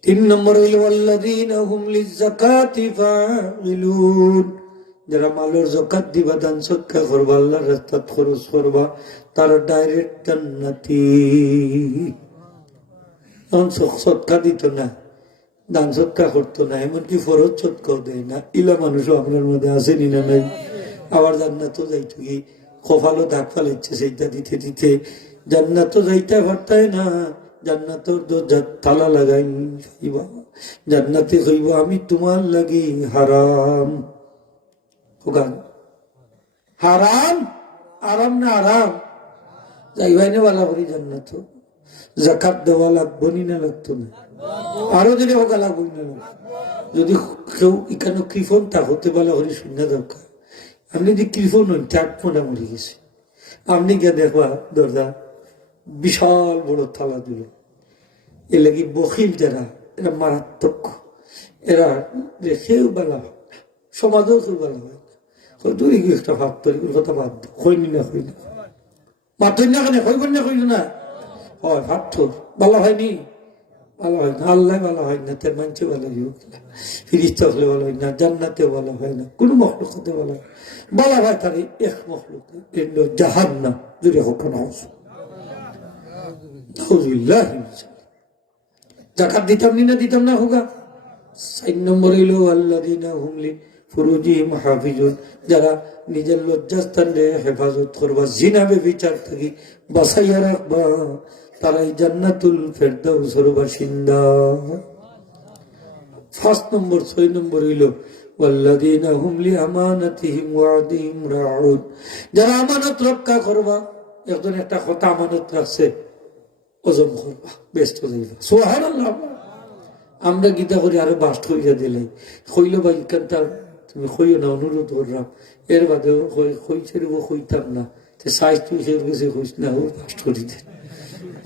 3 নম্বর হইল আল্লাযীনা হুম লিযাকাতি ফাইলুন যারা মালের যাকাত দিবা দান সদকা করবা আল্লাহর রাস্তায় খরচ করবা তারা ডাইরেক্ট জান্নাতি সদকা দিত না দান সদকা করতো না এমনকি ফরজ সদকাও দেয় না ইলা মানুষও আপনার মধ্যে আসেনি না নাই আবার জান্নাতও যাইতো কি কপালও দাগ ফালাইছে সেইটা দিতে দিতে জান্নাতও যাইতে পারতায় না জান্নাতের দরজা তালা লাগাই খাইবা জান্নাতে কইবা আমি তোমার লাগি হারাম হারাম আরাম না আরাম যাইবাইনে বালা করি জান্নাত যাকাত দেওয়া লাগবো নি না লাগতো না আরো যদি হোকা লাগবো না যদি কেউ এখানে কৃপন তা হতে বালা করি শূন্য দরকার আপনি যদি কৃপন হন চাট মোটা মরে গেছে আপনি গিয়ে দেখবা দরজা বিশাল বড় তালা দিল এ লাগি বখিল যারা এরা মারাত্মক এরা রেখেও বেলা হয় সমাজেও কেউ বেলা হয় দূরে গিয়ে একটা ভাব তৈরি কথা বাদ হয়নি না হইনি মাত্রই না কেন হইবেন না হইল না হয় ভাবথর বলা হয়নি ভালো হয় না আল্লাহ বলা হয় না তার মানুষে বলা হোক ফিরিস্তা হলে বলা হয় না জান্নাতে বলা হয় না কোনো মখলুক হতে বলা হয় তার এক মখলুক জাহান্নাম দূরে হোক না জাকাত দিতাম নি না দিতাম না হোগা 4 নম্বর হইল আল্লাযীনা হুম লিফুরুজিহিম হাফিজুন যারা নিজের লজ্জাস্থানে হেফাজত করবা জিনা ব্যভিচার থেকে বাঁচাইয়া রাখবা তারাই জান্নাতুল ফেরদাউসের বাসিন্দা 5 নম্বর 6 নম্বর হইল ওয়াল্লাযীনা হুম লিআমানাতিহিম ওয়া আহদিহিম রাউন যারা আমানত রক্ষা করবা একজন একটা কথা আমানত রাখছে হজম করবা, ব্যস্ত যাইবা। সুবহানাল্লাহ। আমরা গীতা করে আরো বাস্ট হইয়া দিলে হইল বা তার তুমি হইও না, অনুরোধ করলাম। এর বাদেও হইছে হইতাম না, সাইজ তুই সে গেছে হইস না, ও বাস্ট করি দেন।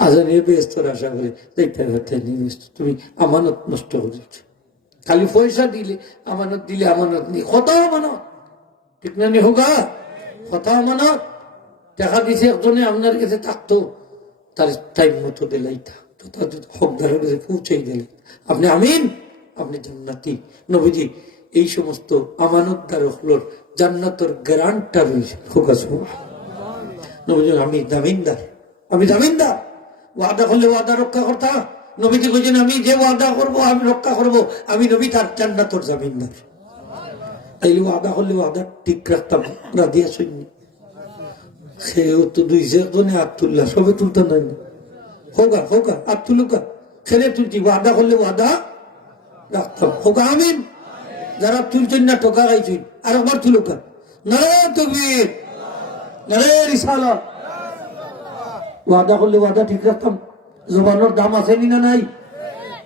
আজান ব্যস্ত আশা করে দেখতে পারতে ব্যস্ত। তুমি আমানত নষ্ট করেছ, খালি পয়সা দিলে আমানত, দিলে আমানত নেই। কত আমানত, ঠিক না নি হোগা? কত আমানত দেখা দিছে একজনে আপনার কাছে থাকতো, তার টাইম মতো দিলাইতা, যথাযথ হকদারের কাছে পৌঁছাই দিলে আপনি আমিন, আপনি জান্নাতি। নবীজি এই সমস্ত আমানতদারগুলোর জান্নাতের গ্যারান্টার রয়েছে। নবীজি আমি জামিনদার, আমি জামিনদার। ওয়াদা করলে ওয়াদা রক্ষা করতাম। নবীজি বলছেন আমি যে ওয়াদা করবো আমি রক্ষা করবো, আমি নবী তার জান্নাতের জামিনদার। তাইলে ওয়াদা করলে ওয়াদা ঠিক রাখতাম, রাধিয়া সৈন্য সেও তো দুই জনে হাত তুললা, সবে তুলতাম নাই না। হোগা হোগা হাত তুলুকা, ছেলে তুলছি, ওয়াদা করলে ওয়াদা রাখতাম। হোগা আমিন। যারা তুলছেন না টোকা গাইছেন, আর একবার তুলুকা, নারে তাকবীর, নারে রিসালাত। ওয়াদা করলে ওয়াদা ঠিক রাখতাম। জবানের দাম আসেনি না নাই?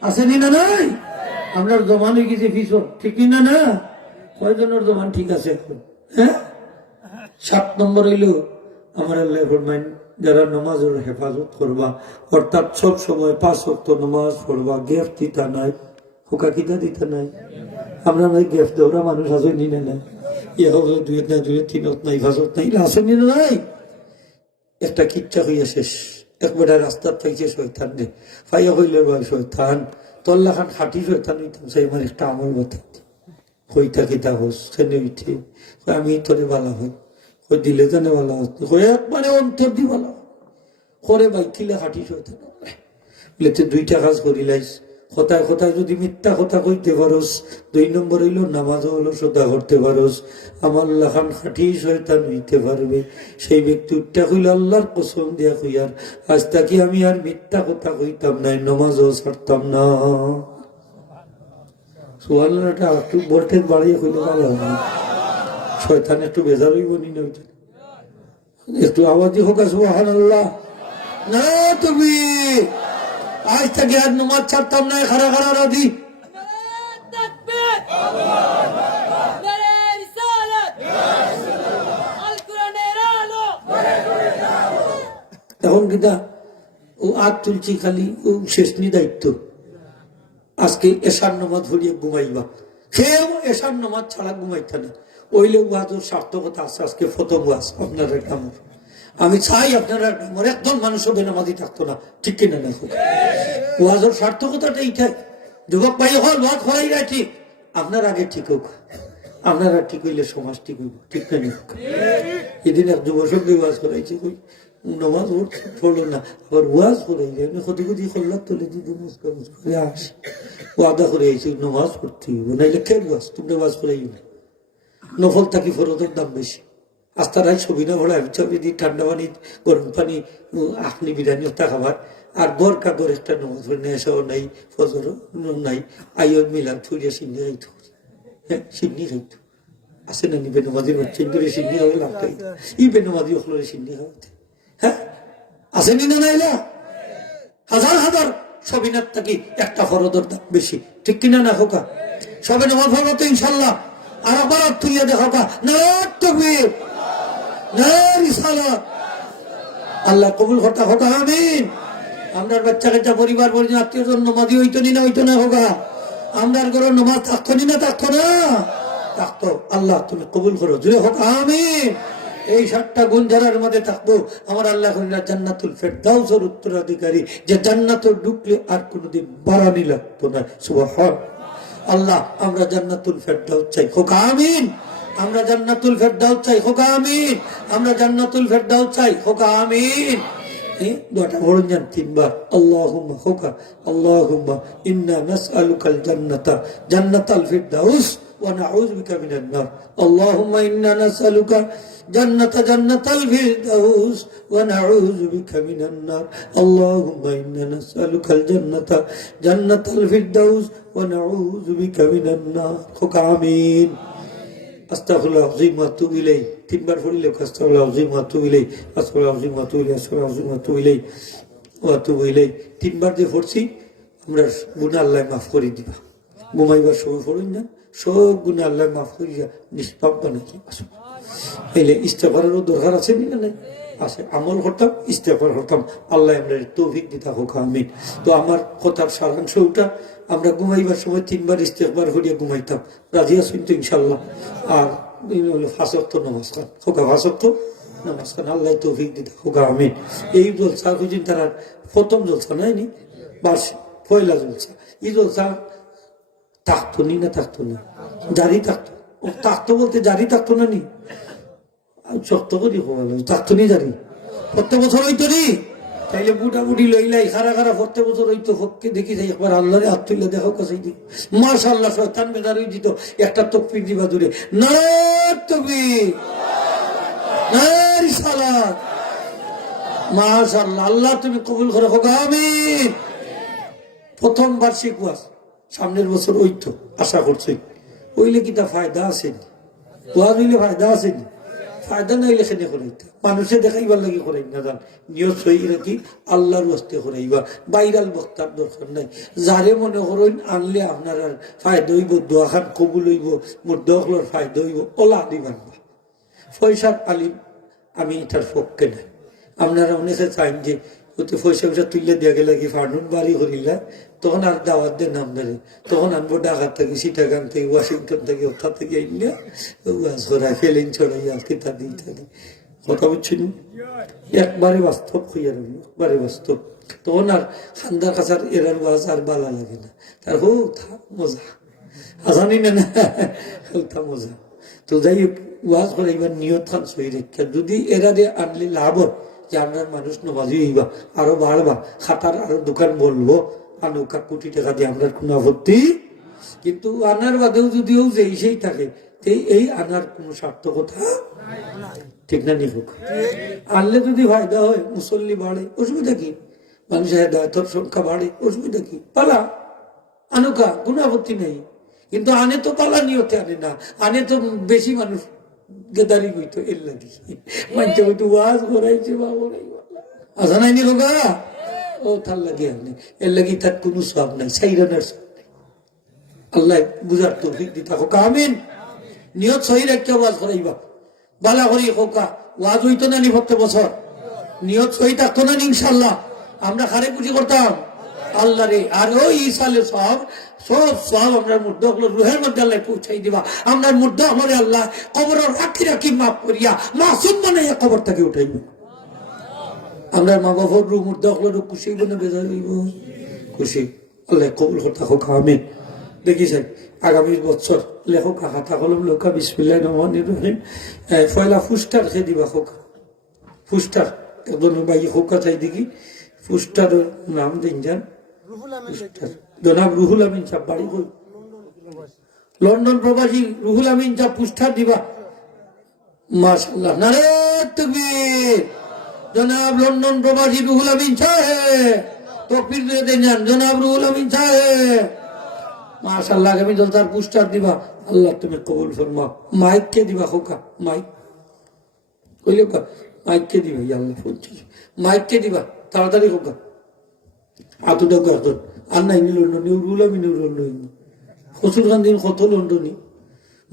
আসেনি না নাই? আপনার জমান হয়ে গেছে ফিসো, ঠিক না না? কয়জনের জমান ঠিক আছে এখন? হ্যাঁ, 7 নম্বর হইল আমার আল্লাহ ফরমাইন, যারা নামাজের হেফাজত করবা, অর্থাৎ সব সময় 5 ওয়াক্ত নামাজ পড়বা, গেফ দিতা নাই, হুকা কিতা দিতা নাই। আমরা নাই গেফ দেওয়া মানুষ আছে নি না নাই? ইয়ে হবে 2 না 2 3 নাই, হেফাজত নাই, আসেনি না নাই? একটা কিচ্ছা হইয়া শেষ। একবার রাস্তার পাইছে শয়তান রে, ফাইয়া হইলে শয়তান তল্লা খান খাটি শয়তান হইতাম, সেই আমার একটা আমল বাতা হইতা কিতা হোস সেনে উঠে আমি তোরে বালা হই, ওই দিলে জানে বালা হচ্ছে, একবারে অন্তর দি বালা করে বাইকিলে খাটি শয়তান বলে তুই 2টা কাজ করিলাইস। কথায় কথায় যদি মিথ্যা কথা কইতে পারোস, 2 নম্বর হইল নামাজও হলো সদা করতে পারোস, আমার লাখান খাটি শয়তান হইতে পারবে। সেই ব্যক্তি উঠটা কইল আল্লাহর কসম দিয়া কইয়ার, আজ তাকি আমি আর মিথ্যা কথা কইতাম না, নামাজও ছাড়তাম না। সুবহানাল্লাহটা একটু ভোল্টেজ বাড়িয়ে কইলে ভালো হবে, শয়তান একটু বেজার হইব নি না, একটু আওয়াজই হোক। সুবহানাল্লাহ, না তুমি আজ থেকে আর নামাজ ছাড়তাম না, খারা খারা রাধি। এখন কিনা ও আজ তুলছি খালি, ও শেষ নি দায়িত্ব। আজকে এশার নামাজ ভরিয়ে ঘুমাইবা, সেও এশার নামাজ ছাড়া ঘুমাইতে না। ওইলে ওয়াজের সার্থকতা আছে। আজকে প্রথম ওয়াজ আপনার একটা আমার, আমি চাই আপনারা আমার একদম মানুষও বেনামাজি থাকতো না, ঠিক কিনা না? ওয়াজের সার্থকতাটা এইটাই। যুবক ভাই হল ওয়াজ করাই না, ঠিক আপনার আগে ঠিক হোক, আপনারা ঠিক হইলে সমাজ ঠিক হইব, ঠিক না? এদিন এক যুব সঙ্গে ওয়াজ করাইছে, কই নামাজ পড়লো না, আবার ওয়াজ করাই যায় ক্ষতি ক্ষতি করলার তোলে দিদি মুস্কা মুস্কা আসে, ওয়াদা করে আইছে নামাজ পড়তে হইব, নাইলে খেয়ে ওয়াজ তোমরা ওয়াজ করাই না। নফল থাকি ফরতের দাম বেশি। আস্তারায় ছবি না ভরা ছবি দিই, ঠান্ডা পানি গরম পানি আখনি বিরিয়ানি ওটা খাবার, আর গড় কাগর একটা নামাজ পড়ে নেশাও নাই, ফজরও নাই, আইয়ত মিলাম থুইয়া সিন্নি খাইতো, হ্যাঁ সিন্নি খাইতো। আছে না নিবে নমাজির বাচ্চা করে সিন্নি খাওয়া লাগতো, ই বেনমাজি ওখলরে সিন্নি খাওয়াতে, হ্যাঁ আসেনি না নাইলা? হাজার হাজার সবিনার থাকি একটা ফরদর দাম বেশি, ঠিক কিনা না হোকা? সবে নামাজ পড়বো তো ইনশাল্লাহ। আর আবার তুইয়া দেখা না তাকবীর, না রিসালাত। আল্লাহ কবুল করতে হোকা আমিন। আমরার বাচ্চা কাচ্চা পরিবার পরিজন আত্মীয় জন নামাজি হইতো নি না, হইতো না হোকা? আমরার ঘরে নামাজ থাকতো নি না, থাকতো না? থাকতো। আল্লাহ তুমি কবুল করো, জুড়ে হোক আমিন। এই 7টা গুণ যারার মধ্যে থাকবো, আমার আল্লাহ জান্নাতুল ফেরদাউসের উত্তরাধিকারী, যে জান্নাতে ঢুকলে আর কোনোদিন বাড়ানি লাগতো না। সুবহান আল্লাহ, আমরা জান্নাতুল ফেরদাউস চাই, হোক আমিন। আমরা জান্নাতুল ফেরদাউস চাই, হোক আমিন। আমরা জান্নাতুল ফেরদাউস চাই, হোক আমিন। দুটা বলুন জান 3 বার, আল্লাহুম্মা হোকা আল্লাহুম্মা ইন্না নাসআলুকাল জান্নাতা জান্নাতাল ফিরদাউস ওয়া নাউযু বিকা মিনান নার। আল্লাহুম্মা ইন্না নাসআলুকা জান্নাতা জান্নাতাল ফিরদাউস ওয়া নাউযু বিকা মিনান নার। আল্লাহুম্মা ইন্না নাসআলুকাল জান্নাতা জান্নাতাল ফিরদাউস ওয়া নাউযু বিকা মিনান নার। হোক আমিন। আস্তাগফিরুল্লাহ আযীম ওয়া আতুবু ইলাইহি। 3 বার পড়লে আস্তাগফিরুল্লাহ আযীম ওয়া আতুবু ইলাইহি, আস্তাগফিরুল্লাহ আযীম ওয়া আতুবু ইলাইহি, আস্তাগফিরুল্লাহ আযীম ওয়া আতুবু ইলাইহি। ও তো বইলে 3 বার যে পড়ছি আমরা গুনাহ আল্লাহ মাফ করে দিবা ঘুমাইবার সময় পড়ুন না সব গুনাহ আল্লাহ মাফ করিয়া নিষ্পাপ বানাই আসো এলে ইস্তেগফারেরও দরকার আছে না নাই আছে আমল করতাম ইস্তেগফার করতাম আল্লাহ আমরা তৌফিক দিতা হোক আমিন তো আমার কথার সারাংশ ওটা আমরা ঘুমাইবার সময় 3 বার ইস্তেগফার করিয়া ঘুমাইতাম রাজি আছেন তো ইনশাআল্লাহ আর হলো 5 ওয়াক্ত নামাজ খান হোক 5 ওয়াক্ত নামাজ খান আল্লাহ তৌফিক দিতা হোক আমিন এই জলসা খুঁজিন তার প্রথম জলসা নাইনি বাস পয়লা জলসা এই জলসা থাকতো নি না থাকতো না জারি থাকতো ও থাকতো বলতে জারি থাকতো না নি শক্ত করি থাকতো নি জারি প্রত্যেক বছর হইতো নি তাইলে বুটা বুটি লইলাই খারা খারা প্রত্যেক বছর হইতো হককে দেখি যাই একবার আল্লাহরে হাত তুইলে দেখো কাছে দিই মাশাআল্লাহ শয়তান বেজার হই দিত একটা তকবীর দিবা দূরে না তকবীর না রিসালাত মাশাআল্লাহ আল্লাহ তুমি কবুল করো হোক আমিন প্রথম বার্ষিক ওয়াজ সামনের বছর ওইতো আশা করছি ওইলে কি তা ফায়দা আছে ওয়াজ হইলে ফায়দা আছে ফায়দা না হইলে সেটা করাইতা মানুষে দেখাইবার লাগে করাই না জান নিয়ত হয়ে রাখি আল্লাহর বস্তে করাইবা বাইরাল বক্তার দরকার নাই যারে মনে করেন আনলে আপনার আর ফায়দা হইব দোয়া খান কবুল হইব মোর দখলার ফায়দা হইব ওলা দিবান না পয়সার আলিম আমি এটার পক্ষে নাই আপনারা অনেকে চাইন যে ওতে পয়সা পয়সা তুললে দেওয়া গেলে কি ফার্নুন বাড়ি করিলা তখন আর দাওয়াত দেন নাম ধরে তখন আনবো ঢাকা থেকে চিটাগাং থেকে ওয়াশিংটন থেকে ওথা থেকে আইলে ওয়াজ করায় ফেলিং ছড়াই আজকে তা দিই ইত্যাদি কথা বুঝছেন একবারে বাস্তব হইয়া রবি একবারে বাস্তব তখন আর খান্দার কাছার এরার ওয়াজ আর বালা লাগে না তার হো থা মজা আসানি না না তা মজা তো যাই হোক ওয়াজ করে এবার নিয়ত খান সই রেখা যদি এরারে আনলে লাভ যে আপনার মানুষ নমাজি হইবা আরো বাড়বা খাতার আরো দোকান বলবো আনৌকা কোটি টাকা দিয়ে আমরা কোনো আপত্তি কিন্তু আনার বাদেও যদিও যেই সেই থাকে এই আনার কোনো সার্থকতা ঠিক না নিহুক আনলে যদি ফায়দা হয় মুসল্লি বাড়ে অসুবিধা কি মানুষের হেদায়তের সংখ্যা বাড়ে অসুবিধা কি পালা আনুকা কোনো আপত্তি নেই কিন্তু আনে তো পালা নিয়তে আনে না আনে তো বেশি মানুষ গেদারি হইতো এর লাগি মানছে হয়তো ওয়াজ করাইছে বা আসা নাই নি হোগা ও তার লাগে আনে এর লাগি তার কোনো সব নাই সাইরানার সব নাই আল্লাহ বুঝার তৌফিক দিতা হোক আমিন নিয়ত সহি রাখতে ওয়াজ করাইবা বালা করি হোকা ওয়াজ হইতো না নি প্রত্যেক বছর নিয়ত সহি থাকতো না ইনশাল্লাহ আমরা খারে পুঁজি করতাম আল্লাহ রে আর ওই সালে সব আমরা মুদ্দা রুহের মধ্যে আল্লাহ পৌঁছাই দিবা আমরা মুদ্দা হলে আল্লাহ কবর রাখি রাখি মাফ করিয়া মাসুম বানাইয়া কবর থেকে উঠাইব আমরা মা বাবার রু মুদ্দা হলো খুশি বলে বেজার হইব খুশি আল্লাহ কবুল করতে হোক আমিন দেখিছেন আগামী বছর লেখক খাতা কলম লেখা বিসমিল্লাহির রহমানির রহিম পয়লা ফুস্টার খেয়ে দিবা হোক ফুস্টার একজন ভাই হোকা চাই দেখি ফুস্টার নাম দিন যান জনাব রুহুল আমিন সাহেব বাড়ি কই লন্ডন প্রবাসী রুহুল আমিন সাহেব পুস্টার দিবা মাশাআল্লাহ নারে তাকবীর জনাব লন্ডন প্রবাসী রুহুল আমিন সাহেব তাকবীর দিয়ে দেন জনাব রুহুল আমিন সাহেব মাশাআল্লাহ আগামী জলসার পুস্টার দিবা আল্লাহ তুমি কবুল ফরমাও মাইক কে দিবা খোকা মাইক কইলো কা মাইক কে দিবা আল্লাহ ফুলছি মাইক কে দিবা তাড়াতাড়ি খোকা আতুটা গর্দন আর নাই লন্ডন রুহুল আমিন লন্ডন হসুর গান্ধীর কত লন্ডনী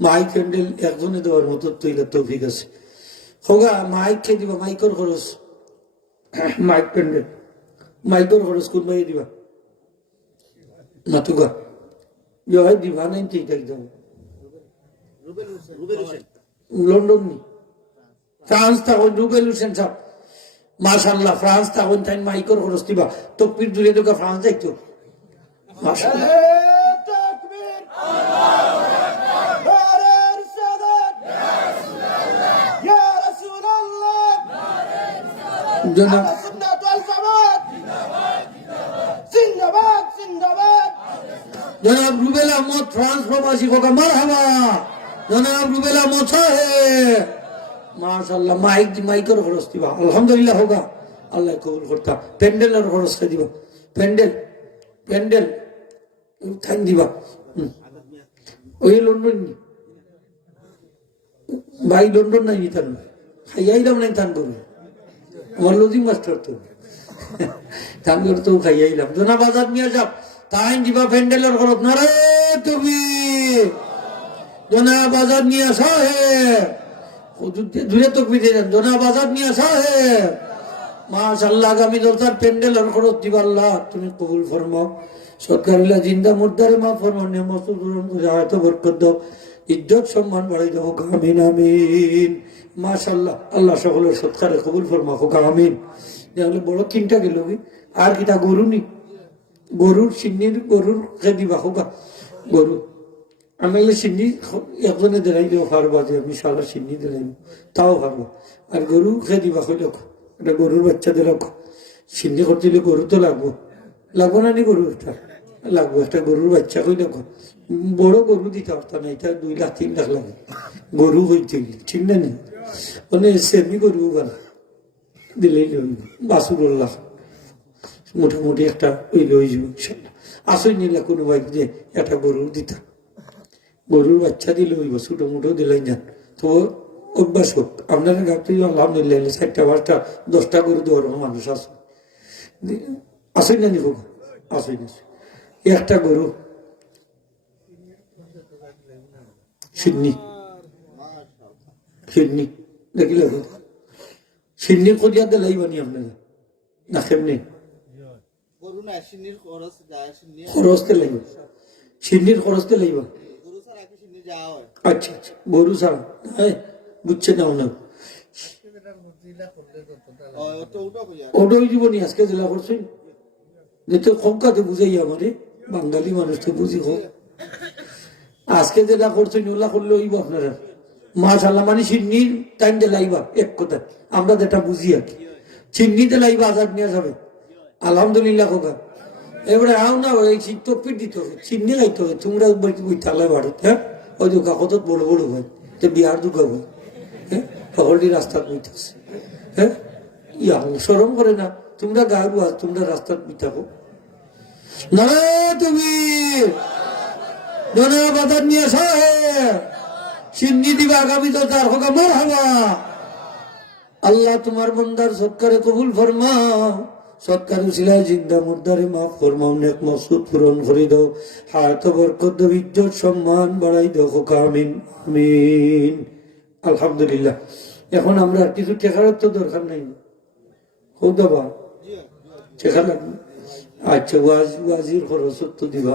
মাইক হ্যান্ডেল একজনে দেওয়ার মতো তৈরি তৌফিক আছে হোগা মাইক খেয়ে দিবা মাইকর খরচ মাইক হ্যান্ডেল মাইকর খরচ কোন ভাই দিবা নাতুগা ইয় দিবা নাই ঠিক একদম লন্ডন নি ফ্রান্স তখন রুবেল হোসেন সাহেব মাশাআল্লাহ ফ্রান্স তখন তাই মাইকর খরচ দিবা তকবীর দূরে দোকা ফ্রান্স দেখতো মাশাআল্লাহ জনাব রুবেল আহমদ ফ্রান্স প্রবাসী কোকা মারহাবা জনাব রুবেল আহমদ সাহেব মাশাআল্লাহ মাইকের খরচ দিবা আলহামদুলিল্লাহ হোগা আল্লাহ কবুল করতা প্যান্ডেলের খরচ দিবা প্যান্ডেল থান দিবা ওই লন্ডন ভাই লন্ডন নাই নিতান খাইয়াই দাম নাই থান করবে আমার লজিং মাস্টার তো তাঙ্গর তো খাইয়াইলাম জোনা বাজার নিয়ে যাব তাই দিবা প্যান্ডেলের খরচ না রে তুমি জোনা বাজার নিয়ে আসা হে দূরে তো পিঠে যান জোনা বাজার নিয়ে আসা হে মাশাআল্লাহ আগামী দরকার প্যান্ডেলের খরচ দিবা আল্লাহ তুমি কবুল ফরমাও সরকারিলা জিন্দা মুর্দারে মা ফরমাও নেমত পূরণ করে হয়তো বরকত দাও ইজ্জত সম্মান বাড়াই দাও আমিন আমিন মাশাআল্লাহ আল্লাহ সকলের সৎকারে কবুল ফরমাও আমিন তাহলে বড় তিনটা গেল কি আর কিটা গরু নি গরুর সিন্নির গরুর খেয়ে দিবা হোকা গরু আমি সিন্নি একজনে দিলাই দিও পারবা যে আমি সারা সিন্নি দিলাম তাও পারবো আর গরু খেয়ে দিবা হইল এটা গরুর বাচ্চা দিল সিন্নি করতে দিলে গরু তো লাগবো লাগবো না নি গরু একটা লাগবো একটা গরুর বাচ্চা হইল বড় গরু দিতে পারতাম না এটা 2 লাখ 3 লাখ লাগে গরু হইতে গেলে ঠিক না নি মানে সেমি গরু বানা দিলেই বাসুরুল্লাহ মোটামুটি একটা ওই লই যাব আসই নিলে কোনো বাইক যে একটা গরু দিতাম গরুর বাচ্চা দিলে হইব ছোটো মোটো দিলাই যান তো অভ্যাস হোক আপনার গাড়ি আলহামদুলিল্লাহ 4টা 5টা 10টা গরু দেওয়ার মানুষ আছে আসই না নি হোক আসই না একটা গরু সিডনি সিডনি দেখিলে সিন্নি করিয়া দিলাইবানি আপনারা না কেমনি খরচ দিলাইব সিন্নির খরচ দিলাইব আচ্ছা আচ্ছা গরু ছাড়া বুঝছে না না ওটাই জীবনী আজকে জেলা করছেন যেহেতু খঙ্কাতে বুঝাই আমারে বাঙালি মানুষ তো বুঝি হোক আজকে জেলা করছেন ওলা করলে হইব আপনারা মাশাআল্লাহ মানে সিন্নির টাইম দিলাইবা এক কথা আমরা যেটা বুঝি আর কি চিন্নি দিলাইবা আজাদ নিয়ে যাবে আলহামদুলিল্লাহ খোকা এবারে আও না ওই টপির দিতে হবে চিন্নি খাইতে হবে তোমরা বইতালে বাড়িতে হ্যাঁ ওই দোকা কত বড় বড় হয় তো বিহার দুকা হয় হ্যাঁ সকলটি রাস্তার বইতেছে হ্যাঁ ইয়া সরম করে না তোমরা গায়ের বাস তোমরা রাস্তার বিতাবো না তুমি দোনা বাজার নিয়ে আসা সিন্নি দিবা আগামী তো তার হোক আমার হবা আল্লাহ তোমার বন্দার সৎকারে কবুল ফরমাও সৎকার উসিলায় জিন্দা মুর্দারে মাফ ফরমাও নেক মকসুদ পূরণ করে দাও হায়াত বরকত দাও ইজ্জত সম্মান বাড়াই দাও হোক আমিন আমিন আলহামদুলিল্লাহ এখন আমরা কিছু টেকার তো দরকার নাই হোক দাবা টেকা লাগবে আচ্ছা ওয়াজির খরচ তো দিবা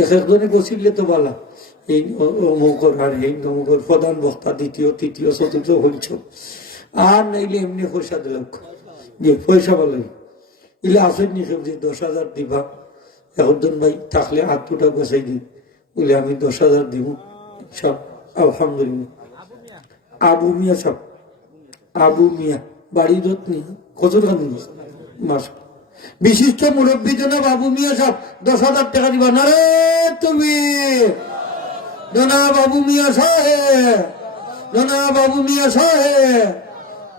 একজনে বসিলে তো বালা এই অমুকর আর এই অমুকর প্রধান বক্তা দ্বিতীয় তৃতীয় চতুর্থ হইছ আর নাইলে এমনি পয়সা দিল যে পয়সা বলে ইলে আসেন নি সব যে 10,000 দিবা একজন ভাই থাকলে 8টা বসাই দিই বলে আমি 10,000 দিব সব আলহামদুলিল্লাহ আবু মিয়া সব আবু মিয়া বাড়ি রত্নি কতখান মাস বিশিষ্ট মুরব্বী জন্য বাবু মিয়া সব 10,000 টাকা দিবা না রে তুমি না বাবু মিয়া সাহেব না বাবু মিয়া সাহেব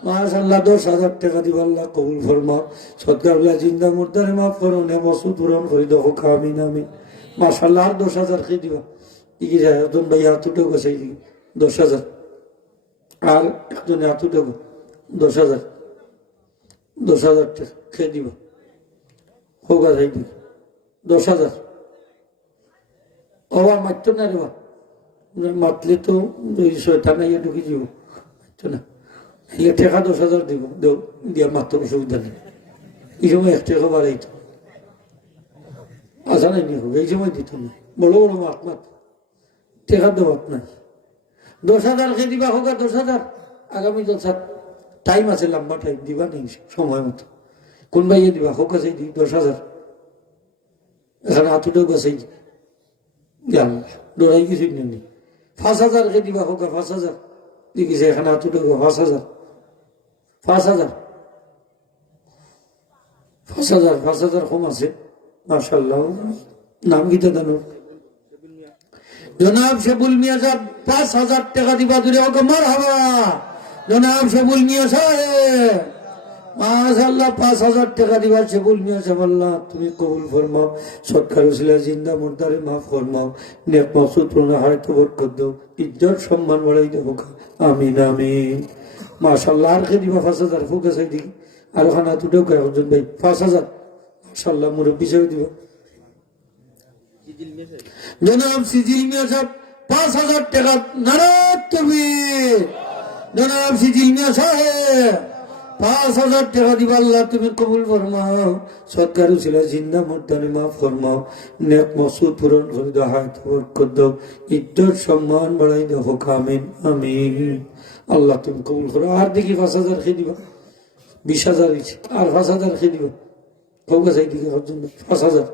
মাশাআল্লাহ 10,000 টাকা দিবা আল্লাহ কবুল ফরমাও সদকারুল্লাহ জিন্দা মুর্দারে মাফ করো নে মসুদ পূরণ করে দাও আমিন আমিন মাশাআল্লাহ আর 10,000 কে দিবা কি যায় একজন ভাই হাতুটো গছাই দি 10,000 আর একজন হাতুটো 10,000 টাকা কে দিবা হোগা যাই দি 10,000 ওবা মাত্র না রে মাতলে তো শয়তান আইয়া ঢুকে যাব মাত্র না এই টাকা 10,000 দিব দেও দিয়া মাত্র অসুবিধা নেই এই সময় 1 টাকা বাড়াইতো আশা নাই নি এই সময় দিত না বড় বড় মাত মাত টাকা দেব আপনার 10,000 কে দিবা হোক 10,000 আগামী 10,000 টাইম আছে লম্বা টাইম দিবা নেই সময় মতো কোন ভাইয়ে দিবা হোক আছে 10,000 এখানে হাতুটো গাছে গেল ডরাই কিছু নেই 5,000 কে দিবা হোক 5,000 দেখিছে এখানে হাতুটো 5,000 কম আছে মাশাআল্লাহ নাম গীতা জানো জনাব শেবুল মিয়া সাহেব 5,000 টাকা দিবা দূরে হোক মারহাবা জনাব শেবুল মিয়া সাহেব মাশাআল্লাহ 5,000 টাকা দিবা শেবুল মিয়া সাহেব আল্লাহ তুমি কবুল ফরমাও সৎকার উসিলা জিন্দা মুর্দারে মাফ ফরমাও নেক মকসুদ পূরণ হায়াত বরকত দাও ইজ্জত সম্মান বাড়াই দাও আমিন আমিন মাশাআল্লাহ আর কে দিবা 5,000 ফুক আছে দিই আর ওখানে দুটো একজন ভাই 5,000 মাশাআল্লাহ মুরব্বী হিসেবে দিব জনাব সিজিল মিয়া সাহেব 5,000 টাকা নারাত তাকবীর জনাব সিজিল মিয়া সাহেব 5,000 টাকা দিবা আল্লাহ তুমি কবুল ফরমাও সৎকার ছিল জিন্দা মুর্দানে মাফ ফরমাও নেক মকসুদ পূরণ করে দাও হায়াত বরকত দাও ইজ্জত সম্মান বাড়াই দাও হোক আমিন আমিন আল্লাহ তুমি কবুল করো আর দেখি 5,000 খেয়ে দিবা 20,000 হয়েছে আর 5,000 খেয়ে দিবা কৌকা চাই দিকে জন্য 5,000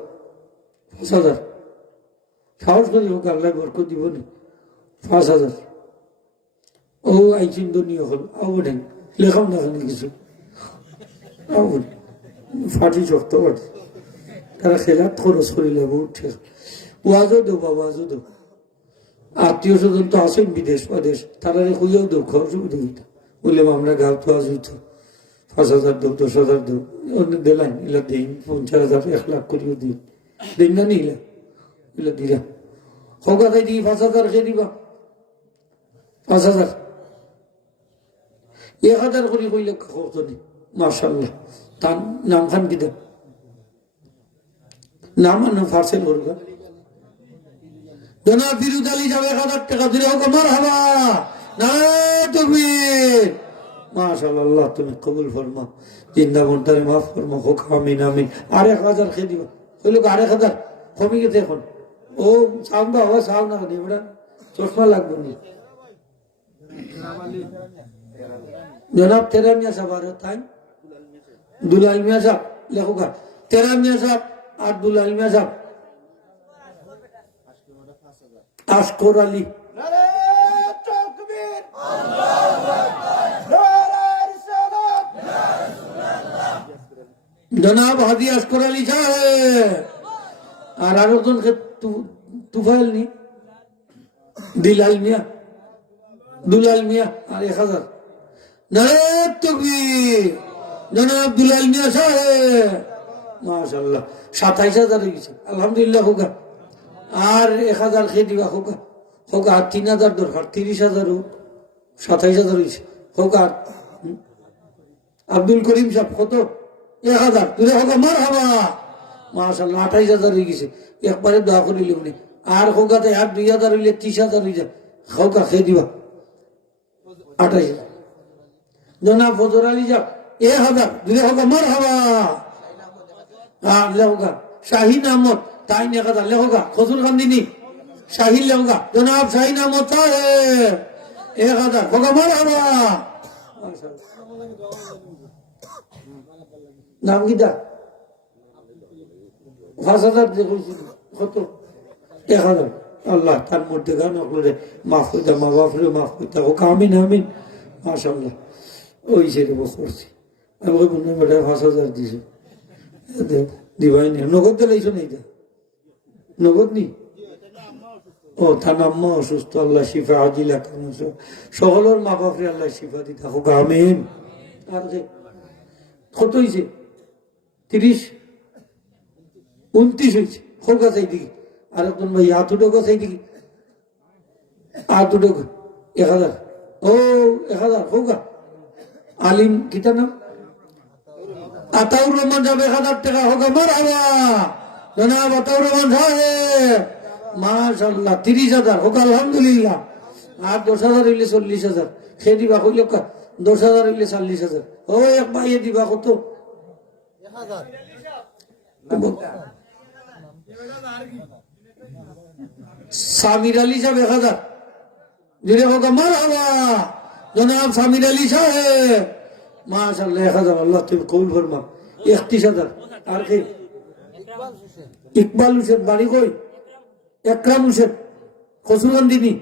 সাহস করে হোক আল্লাহ বরকত দিব নি 5,000 ও আইছিন দুনিয়া হল আউডেন লেখাও না কিছু আউড ফাটি শক্ত ফাটি তারা খেলার খরচ করিলে উঠে ওয়াজও দেব বাবা আজও দেব আত্মীয় স্বজন তো আসেন বিদেশ প্রদেশ তারা খুঁজেও দেব খাওয়া সুবিধা হইতো বললাম আমরা গাও তো আজ হইতো 5,000 দেব 10,000 দেব অন্য দিলাম এলা দিন 50,000 1 লাখ করিও দিন দিন না নিলে এলা দিলা হোকা তাই দিই 5,000 খেয়ে দিবা 5,000 1,000 করে কইলে কত নি মাশাআল্লাহ তার নাম খান কি দেব নাম না ফারসেল করবা জনাব বিরুদ আলী যাবে 1,000 টাকা দিলে হোক মারহাবা নারায়ে তাকবীর মাশাআল্লাহ আল্লাহ তুমি কবুল ফরমাও জিন্দা মুর্দারে মাফ ফরমাও হোক আমিন আমিন আর 1,000 খেয়ে দিবা কইলো আর 1,000 কমে গেছে এখন ও সাউন্ড বাবা সাউন্ড না দিবড়া চশমা লাগবে নি জনাব তেরা মিয়া সাহেব আর তাই দুলাল মিয়া সাহেব লেখোগা তেরা মিয়া সাহেব আর দুলাল মিয়া সাহেব আশকর আলী জনাব হাজি আশকর আলী সাহেব আর আরেকজনকে তুফাইল নি দুলাল মিয়া আর 1,000 নারায়ে তাকবীর জনাব দুলাল মিয়া সাহেব মাশাআল্লাহ 27,000 হয়ে গেছে আলহামদুলিল্লাহ হোক আর 1,000 খেয়ে দিবা হোক আর 3,000 দরকার 30,000 হোক 27,000 হয়েছে হোক আর আব্দুল করিম সাহেব কত 1,000 তুলে হোক মারহাবা মাশাআল্লাহ 28,000 হয়ে গেছে একবারে দোয়া করিল উনি আর হোকাতে আর 2,000 হইলে 30,000 হয়ে যায় হোকা খেয়ে দিবা 28,000 জনাব ফজর আলী সাহেব 1,000 তুলে হোক মারহাবা হ্যাঁ লেখোগা শাহিন আহমদ তাই 1,000 লেখোগা খসুর খান্দিনী শাহিন লেখোগা জনাব শাহিন আহমদ সাহেব 1,000 হোক মারহাবা নাম কিটা 5,000 দেখেছি কত 1,000 আল্লাহ তার মধ্যে গান করে মাফ করে মা বাপরে মাফ করতে হোক আমিন আমিন মাশাআল্লাহ ওই সেরে করছি আমি ওই মনে বেটা 5,000 দিছি দিবাই নি নগদ দিলাইছো না এটা নগদ নি ও তার আম্মা অসুস্থ আল্লাহ শিফা আজিলা সকলের মা বাপরে আল্লাহ শিফা দিতে হোক আমিন আর কত হয়েছে 30 29 হয়েছে হোক চাই দিকে আর একজন ভাই হাত উঠোক চাই দিকে হাত উঠোক 1,000 ও 1,000 হোক আলিম কিতা নাম আতাউর রহমান যাবে 1,000 টাকা হোক মারহাবা জনাব আতাউর রহমান সাহেব মাশাআল্লাহ 30,000 হোক আলহামদুলিল্লাহ আর 10,000 হইলে 40,000 খেয়ে দিবা কইল 10,000 হইলে 40,000 ও এক ভাইয়ে দিবা কত 1,000 সামির আলী সাহেব 1,000 দিলে হোক মারহাবা জনাব সামির আলী সাহেব মাশাআল্লাহ 1,000 আল্লাহ তুমি কবুল ফরমাও 31,000 আর কি ইকবাল হোসেন বাড়ি কই একরাম হোসেন কসুরকান্দিনী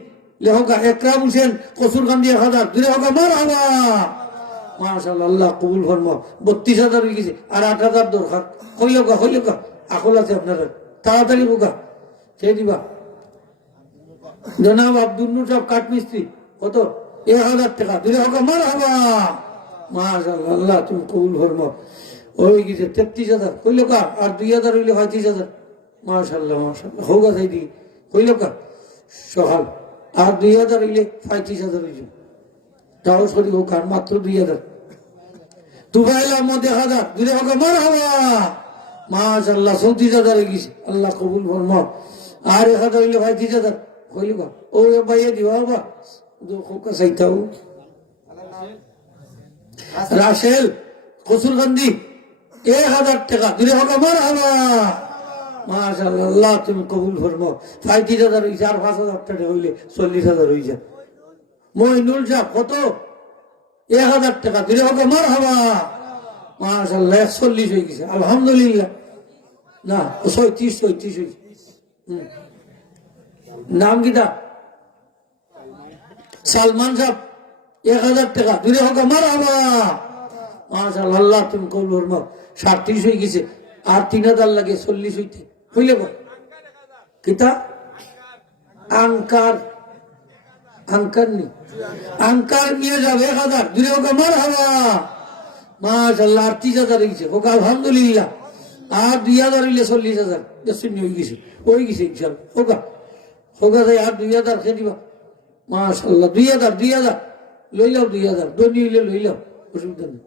লেখকা একরাম হোসেন কসুরকান্দি 1,000 দিলে হোক মারহাবা মাশাআল্লাহ আল্লাহ কবুল ফরমাও 32,000 হয়ে গেছে আর 8,000 দরকার হইলকা আকল আছে আপনারা তাড়াতাড়ি হোকা সেই দিবা জনাব আব্দুল নূর সাহেব কাঠমিস্ত্রি কত 1,000 টাকা দিলে হোক মারহাবা মাশাআল্লাহ আল্লাহ তুমি কবুল ফরমাও ওই গেছে 33,000 কইলকা আর 2,000 হইলে 35,000 মাশাআল্লাহ মাশাআল্লাহ হোগা সেই দি কইলকা সকাল আর 2,000 হইলে 35,000 হইছে তাও সরি হোক আর মাত্র 2,000 দুবাইলার মধ্যে 1000 দুই হোক মারহাবা মাশাআল্লাহ 34000 হয়ে গেছে আল্লাহ কবুল ফরমা আর 1000 হইলে ভাই 3000 হইল বা ও ভাইয়ে দিবা বা খোকা চাইতাও রাসেল কসুরগঞ্জি 1000 টাকা দুই হোক মারহাবা মাশাআল্লাহ আল্লাহ তুমি কবুল ফরমাও 3000 হইছে আর 5000 টাকা হইলে 40000 হয়ে যায় মইনুল সাহেব কত 1000 টাকা দুই হোক মারহাবা মাশাআল্লাহ 41 হয়ে গেছে আলহামদুলিল্লাহ না 36 হয়েছে নাম কিটা সালমান সাহেব 1000 টাকা দুই হোক মারহাবা মাশাআল্লাহ আল্লাহ তুমি কবুল ফরমাও 37 হয়ে গেছে আর 3000 লাগে 40 হইতে হইলে কিতা আঙ্কার আঙ্কার নি আঙ্কার নিয়ে যাবে 1000 দুই হোক মারহাবা মাশাআল্লাহ 3000 হয়েছে হোক আলহামদুলিল্লাহ আর 2000 হইলে 40000 দেশনি হয়ে গেছে ইনশাআল্লাহ হোকা যাই আর 2000 খেয়ে দিবা মাশাআল্লাহ 2000 লইলাও 2000 দনি হইলে লইলাও অসুবিধা নেই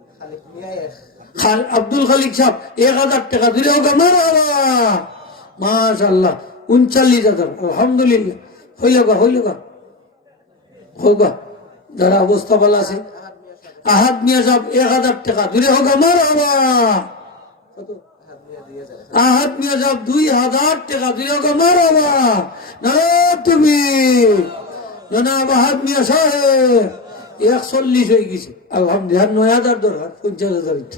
আব্দুল খালিক সাহেব 1000 টাকা দিলে হোক মারহাবা মাশাআল্লাহ 39000 আলহামদুলিল্লাহ হইল গা যারা অবস্থা ভালো আছে আহাদ মিয়া সাহেব 1000 টাকা দিলে হোক মারহাবা আহাদ মিয়া সাহেব 2000 টাকা দিলে হোক মারহাবা না তুমি জনাব আহাদ মিয়া সাহেব 41 হয়ে গেছে আলহামদুলিল্লাহ 9000 দরকার 50000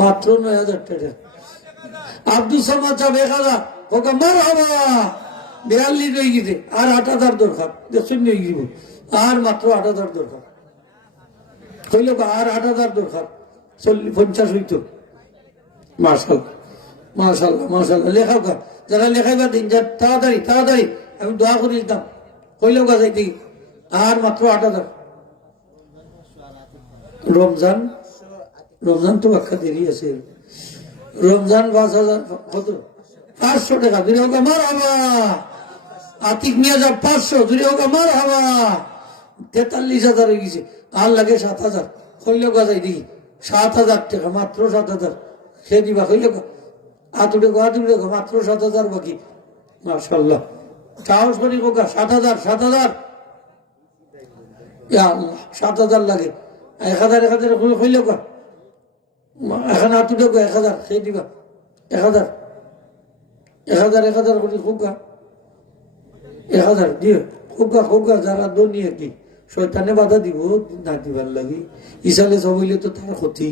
মাত্র 9000 টাকা আব্দুল সামাদ সাহেব 1000 হোক মারহাবা 42 হয়ে গেছে আর 8000 দরকার দেখুন হয়ে গেল আর মাত্র 8000 দরকার হইল আর 8000 দরকার 50 হইতো মাশাআল্লাহ লেখাও গা যারা লেখাইবা দিন যা তাড়াতাড়ি আমি দোয়া করে দিতাম হইল গা যাইতে আর মাত্র 8000 রমজান তো একটা দেরি আছে রমজান 5000 কত 500 টাকা দুই হোক মারহাবা আতিক নিয়ে যাও 500 দুই হোক মারহাবা 43000 হয়ে গেছে আর লাগে 7000 হইল গাজাই দিই 7000 টাকা মাত্র 7000 সে দিবা হইল আতুড়ে মাত্র 7000 বাকি মাশাআল্লাহ সাহস করি কোকা 7000 ইয়া আল্লাহ 7000 লাগে 1000 হইল কা এখন আতুড়ে 1000 সে দিবা 1000 করি কোকা 1000 দিও কোকা যারা দুনিয়া কি শয়তানে বাধা দিব না দিবার লাগি ইসালে সব হইলে তো তার ক্ষতি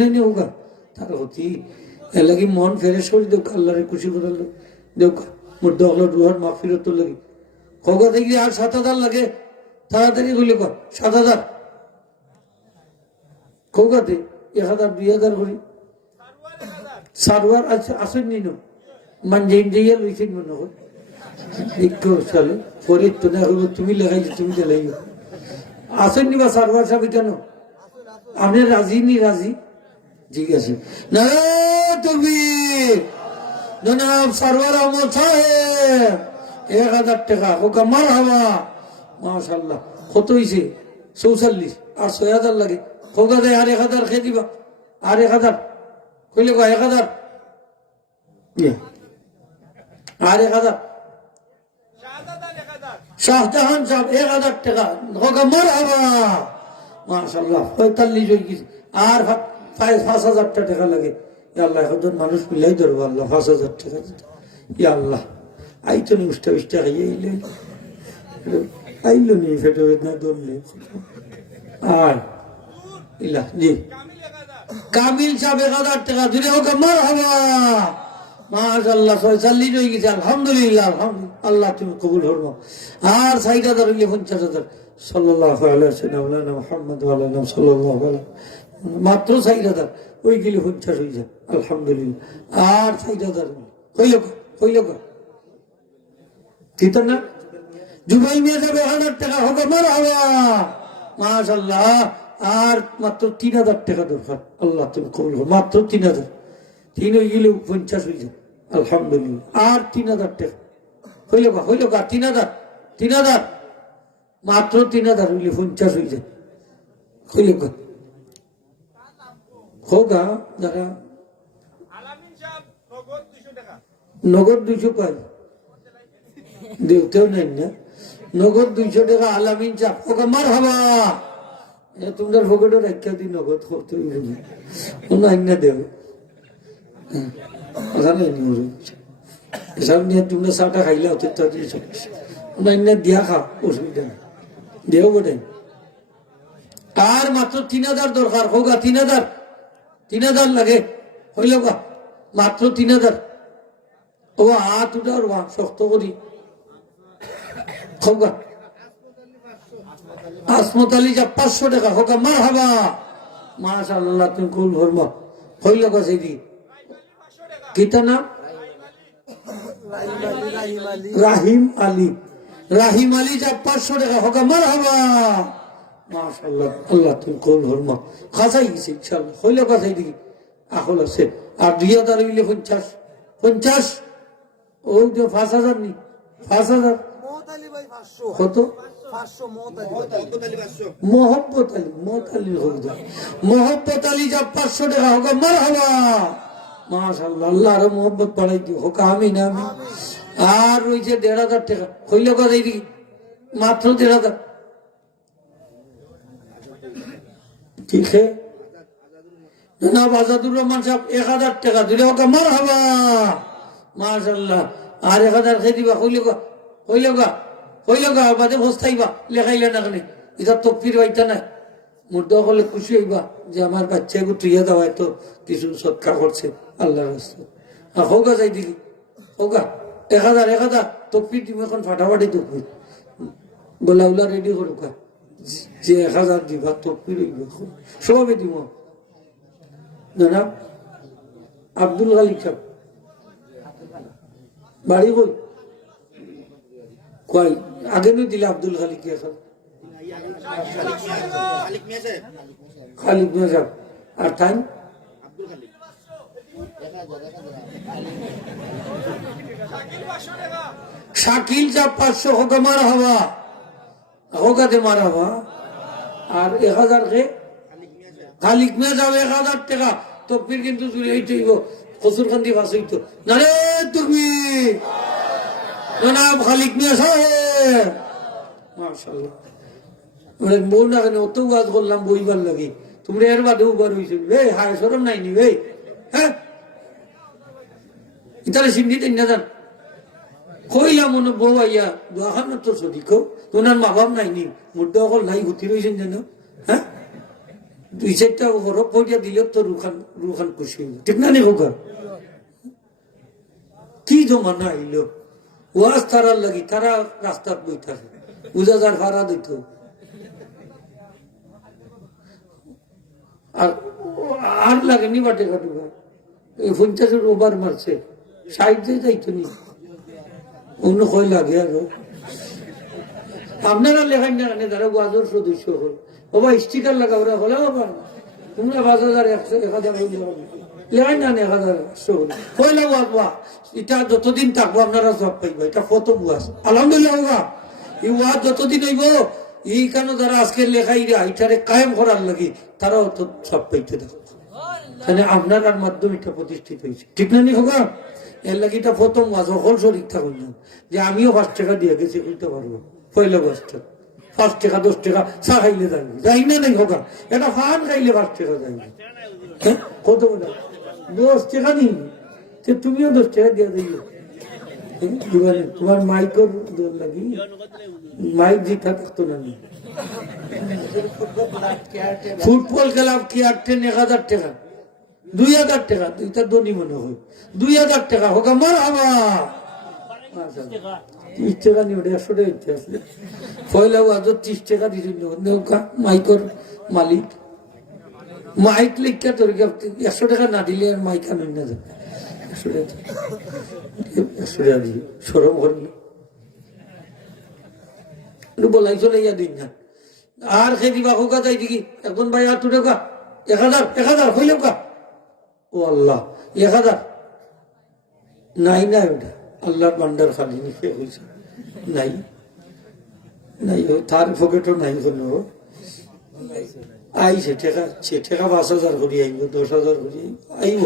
নাই নি হোক তার ক্ষতি এর লাগি মন ফেরেশ করে দেখ আল্লাহরে খুশি করার দেখ মোর দহল রুহার মাগফিরাত লাগি হোক দেখি আর 7000 লাগে তাড়াতাড়ি হইলে 7000 হোকাতে 1000 2000 করি সারওয়ার আসেন নি না মানজেন যাইয়া লইছেন মনে হয় একটু চলে পরে তো না হইব তুমি লাগাইলে তুমি লাগাইও আসেননি বা সারওয়ার সাহেব কেন আপনি রাজি ঠিক আছে না তুমি জনাব সারওয়ার আহমদ সাহেব 1000 টাকা ওকে মারহাবা মাশাআল্লাহ কত হইছে 44 আর 6000 লাগে হোক দেয় আর 1000 খেয়ে দিবা আর 1000 কইলে 1000 আর 1000 শাহজাহান সাহেব 1000 টাকা হোক মারহাবা মাশাআল্লাহ 45 হয়ে গেছে আর 5000 টাকা লাগে ইয়া আল্লাহ একজন মানুষ মিলাই ধরবো আল্লাহ 5000 টাকা ইয়া আল্লাহ আইতো নি উষ্টা খাইয়ে আইলো নি ফেটো না দৌড়লে আর ইলা জি কামিল সাহেব 1000 টাকা দিলে হোক মারহাবা মাশাআল্লাহ 46 হয়ে গেছে আলহামদুলিল্লাহ আল্লাহ তুমি কবুল ফরমাও আর 6000 হইলে 50000 সাল্লাল্লাহু আলাইহি ওয়াসাল্লাম মুহাম্মদ ওয়া আলিহি সাল্লাল্লাহু আলাইহি মাত্র 6000 ওই গেলে 50 হয়ে যায় আলহামদুলিল্লাহ আর 6000 হইল ঠিক না জুবাই মিয়া যাবে 1000 টাকা হোক মারহাবা মাশাআল্লাহ আর মাত্র 3000 টাকা দরকার আল্লাহ তুমি কবুল করো মাত্র 3000 তিন হয়ে গেলে 50 হয়ে যায় আলহামদুলিল্লাহ আর 3000 টাকা হইল 3000 মাত্র 3000 হইলে 50 হয়ে যায় হইল হোগা যারা নগদ 200 পাই দেওতেও নাই না নগদ 200 টাকা আলামিন চাপ হোগা মার হাবা তোমাদের ভোগেটের একটা দিন নগদ করতে না দেও এসব নিয়ে তোমরা চাটা খাইলে হতে দিয়া খা অসুবিধা নেই দেও বটে আর মাত্র 3000 দরকার হোগা 3000 লাগে হইল গা মাত্র 3000 ও হাত উঠার শক্ত করি হোগা আসমত আলী যা 500 টাকা হোগা মার হাবা মাশাআল্লাহ তুমি কুল ভরমা হইল গা সেই কিতা নাম রাহিম আলী যা 500 টাকা হোগা মার হাবা মাশাআল্লাহ আল্লাহ তুমি কোন ধর্ম খাসাই গেছে ইনশাআল্লাহ হইল কথাই দিকে আখল আছে আর 2000 হইলে 50 ও যে 5000 নি 5000 কত 500 মোহাম্মদ আলী যা 500 টাকা হোক মারহাবা মাশাআল্লাহ আল্লাহ আর মোহাম্মদ বাড়াই দিও হোক আমিন আমিন আর ওই যে 1500 টাকা হইল কথাই দিকে মাত্র 1500 ঠিক है जनाब आजादुर रहमान साहब 1000 টাকা দিলে ওকে মারহাবা মাশাআল্লাহ আর 1000 খেয়ে দিবা হইলগা বাদে বস্তাইবা লেখাইলে না কেন এটা তকফির হইতা না মুর্দা হলে খুশি হইবা যে আমার বাচ্চাকে টুইয়া দেওয়া তো কিছু সৎকার করছে আল্লাহর রাস্তায় আর হোগা যাই দিকে হোগা 1000 তকফির তুমি এখন ফাটাফাটি তকফির গোলাউলা রেডি করুকা যে 1000 দিবা তকফির হইবা সবে দিব জানাব আব্দুল গালিব সাহেব বাড়ি বই কয় আগে নই দিলে আব্দুল খালিক এখন খালিক মিয়া সাহেব আর টাইম শাকিল সাহেব 500 হোক মারা হওয়া হোকাতে মারা হওয়া আর 1000 কে খালিক মিয়া সাহেব 1000 টাকা তকবীর কিন্তু জুড়ে হইতেই কসুর খান্দি ফাঁস হইতো না রে তুমি জনাব খালিক মিয়া সাহেব মাশাআল্লাহ বউ না কেন অত কাজ করলাম বইবার লাগে তোমরা এর বাদে উবার হয়েছে এই হায় সরম নাই নি এই হ্যাঁ ইতারে সিন্ধি দেন না জান কইলাম মনে বউ আইয়া দোয়াখান তো সদিক তোনার মা বাপ নাই নি মুদ্দা অকল নাই ঘুতি রয়েছেন যেন হ্যাঁ 2-4টা ঘর পড়িয়া দিলে তো রুখান খুশি হইল ঠিক না নি হোক কি জমানা আইল ওয়াজ তারার লাগি তারা রাস্তাত বইতাছে উজাজার ভাড়া দিত আর লাগেনি বাটে কাটুকা 50 ওভার মারছে 60 যাইতো নি অন্য কয় লাগে আরো আপনারা লেখাই না কেন যারা ওয়াজের সদস্য হল বাবা স্টিকার লাগাবো হলে বাবা তোমরা 5100 লেখাই না 1100 কয় লাগবা এটা যতদিন থাকবো আপনারা সব পাইবা এটা প্রথম ওয়াজ আলহামদুলিল্লাহ এই ওয়াজ যতদিন হইব এই কারণে যারা আজকে লেখাই এটারে কায়েম করার লাগি তারাও তো সব পাইতে থাকবে আপনার মাধ্যমে এটা প্রতিষ্ঠিত হয়েছে ঠিক না নি হোগা এর লাগে এটা প্রথম ওয়াজ সকল শরীর থাকুন যে আমিও 5 টাকা দিয়ে গেছি বলতে পারবো পয়লা বছর 5 টাকা 10 টাকা চা খাইলে যাইবে যাই না নাই হোগা এটা ফান খাইলে 5 টাকা যাইবে কত বলে 10 টাকা নি তুমিও 10 টাকা দিয়ে দিবে তোমার মাইকর লাগি মাইক জিতা থাকতো না ফুটবল খেলা কি 1000 টাকা 2000 টাকা দুইটা দনি মনে হয় 2000 টাকা হোক আমার হাবা 30 টাকা নিয়ে 150 টাকা দিতে আসলে পয়লা ওয়াজ 30 টাকা দিছিল নৌকা মাইকর মালিক মাইক লিখা তোর 100 টাকা না দিলে আর মাইক আনেন না যাবে 100 টাকা দিয়ে সরম করলি বলাই চলে ইয়া দিন না আর খেয়ে দিবা হোকা যাই দিকে এখন ভাই আর তুলে 1000 হইল কা ও আল্লাহ 1000 নাই না ওটা আল্লাহর বান্দার খালি নিচে হয়েছে নাই তার পকেটও নাই কোনো আইছে ঠেকা ঠেকা 5,000 করি আইব 10,000 করি আইব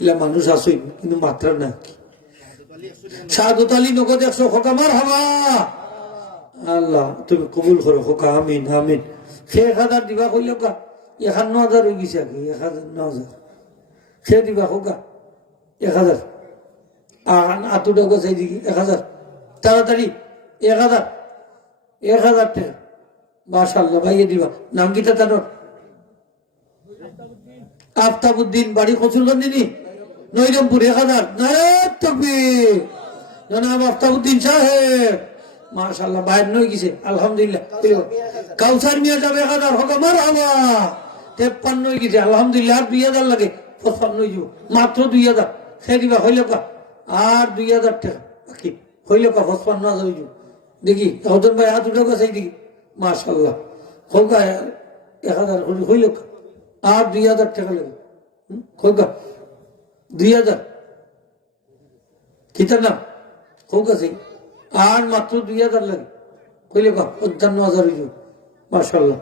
এলা মানুষ আসই কিন্তু মাত্রা না সাদুতালি নগদ 100 খোকা মার হাবা আল্লাহ তুমি কবুল করো খোকা আমিন আমিন 1,000 দিবা কইল কা 51,000 হয়ে গেছে কি 1,000 সে দিবা খোকা 1,000 আর আতুটা গোছাই দিকি 1,000 তাড়াতাড়ি 1,000 টাকা মাশাআল্লাহ ভাইয়ে দিবা নাম কিটা তার আফতাবউদ্দিন বাড়ি কসুরগঞ্জিনি নৈরমপুর 1,000 নারায়ণ তাকবীর জনাব আফতাবউদ্দিন সাহেব মাশাআল্লাহ বাইর নই গেছে আলহামদুলিল্লাহ কাউসার মিয়া যাবে 1,000 হোক মারহাবা 53 হয়ে গেছে আলহামদুলিল্লাহ আর 2,000 লাগে 55 হয়ে যাব মাত্র 2,000 সে দিবা হইল কা আর 2,000 টাকা বাকি হইল কা 55,000 হয়ে যাব দেখি কাউসার ভাই হাত উঠে গেছে দেখি মাশাআল্লাহ হোক 1,000 হইল কা আর 2,000 টাকা লাগে হোক 2,000 কিতার নাম হোক আছে আর মাত্র 2,000 লাগে কইলে কা 55,000 হইল মাশাআল্লাহ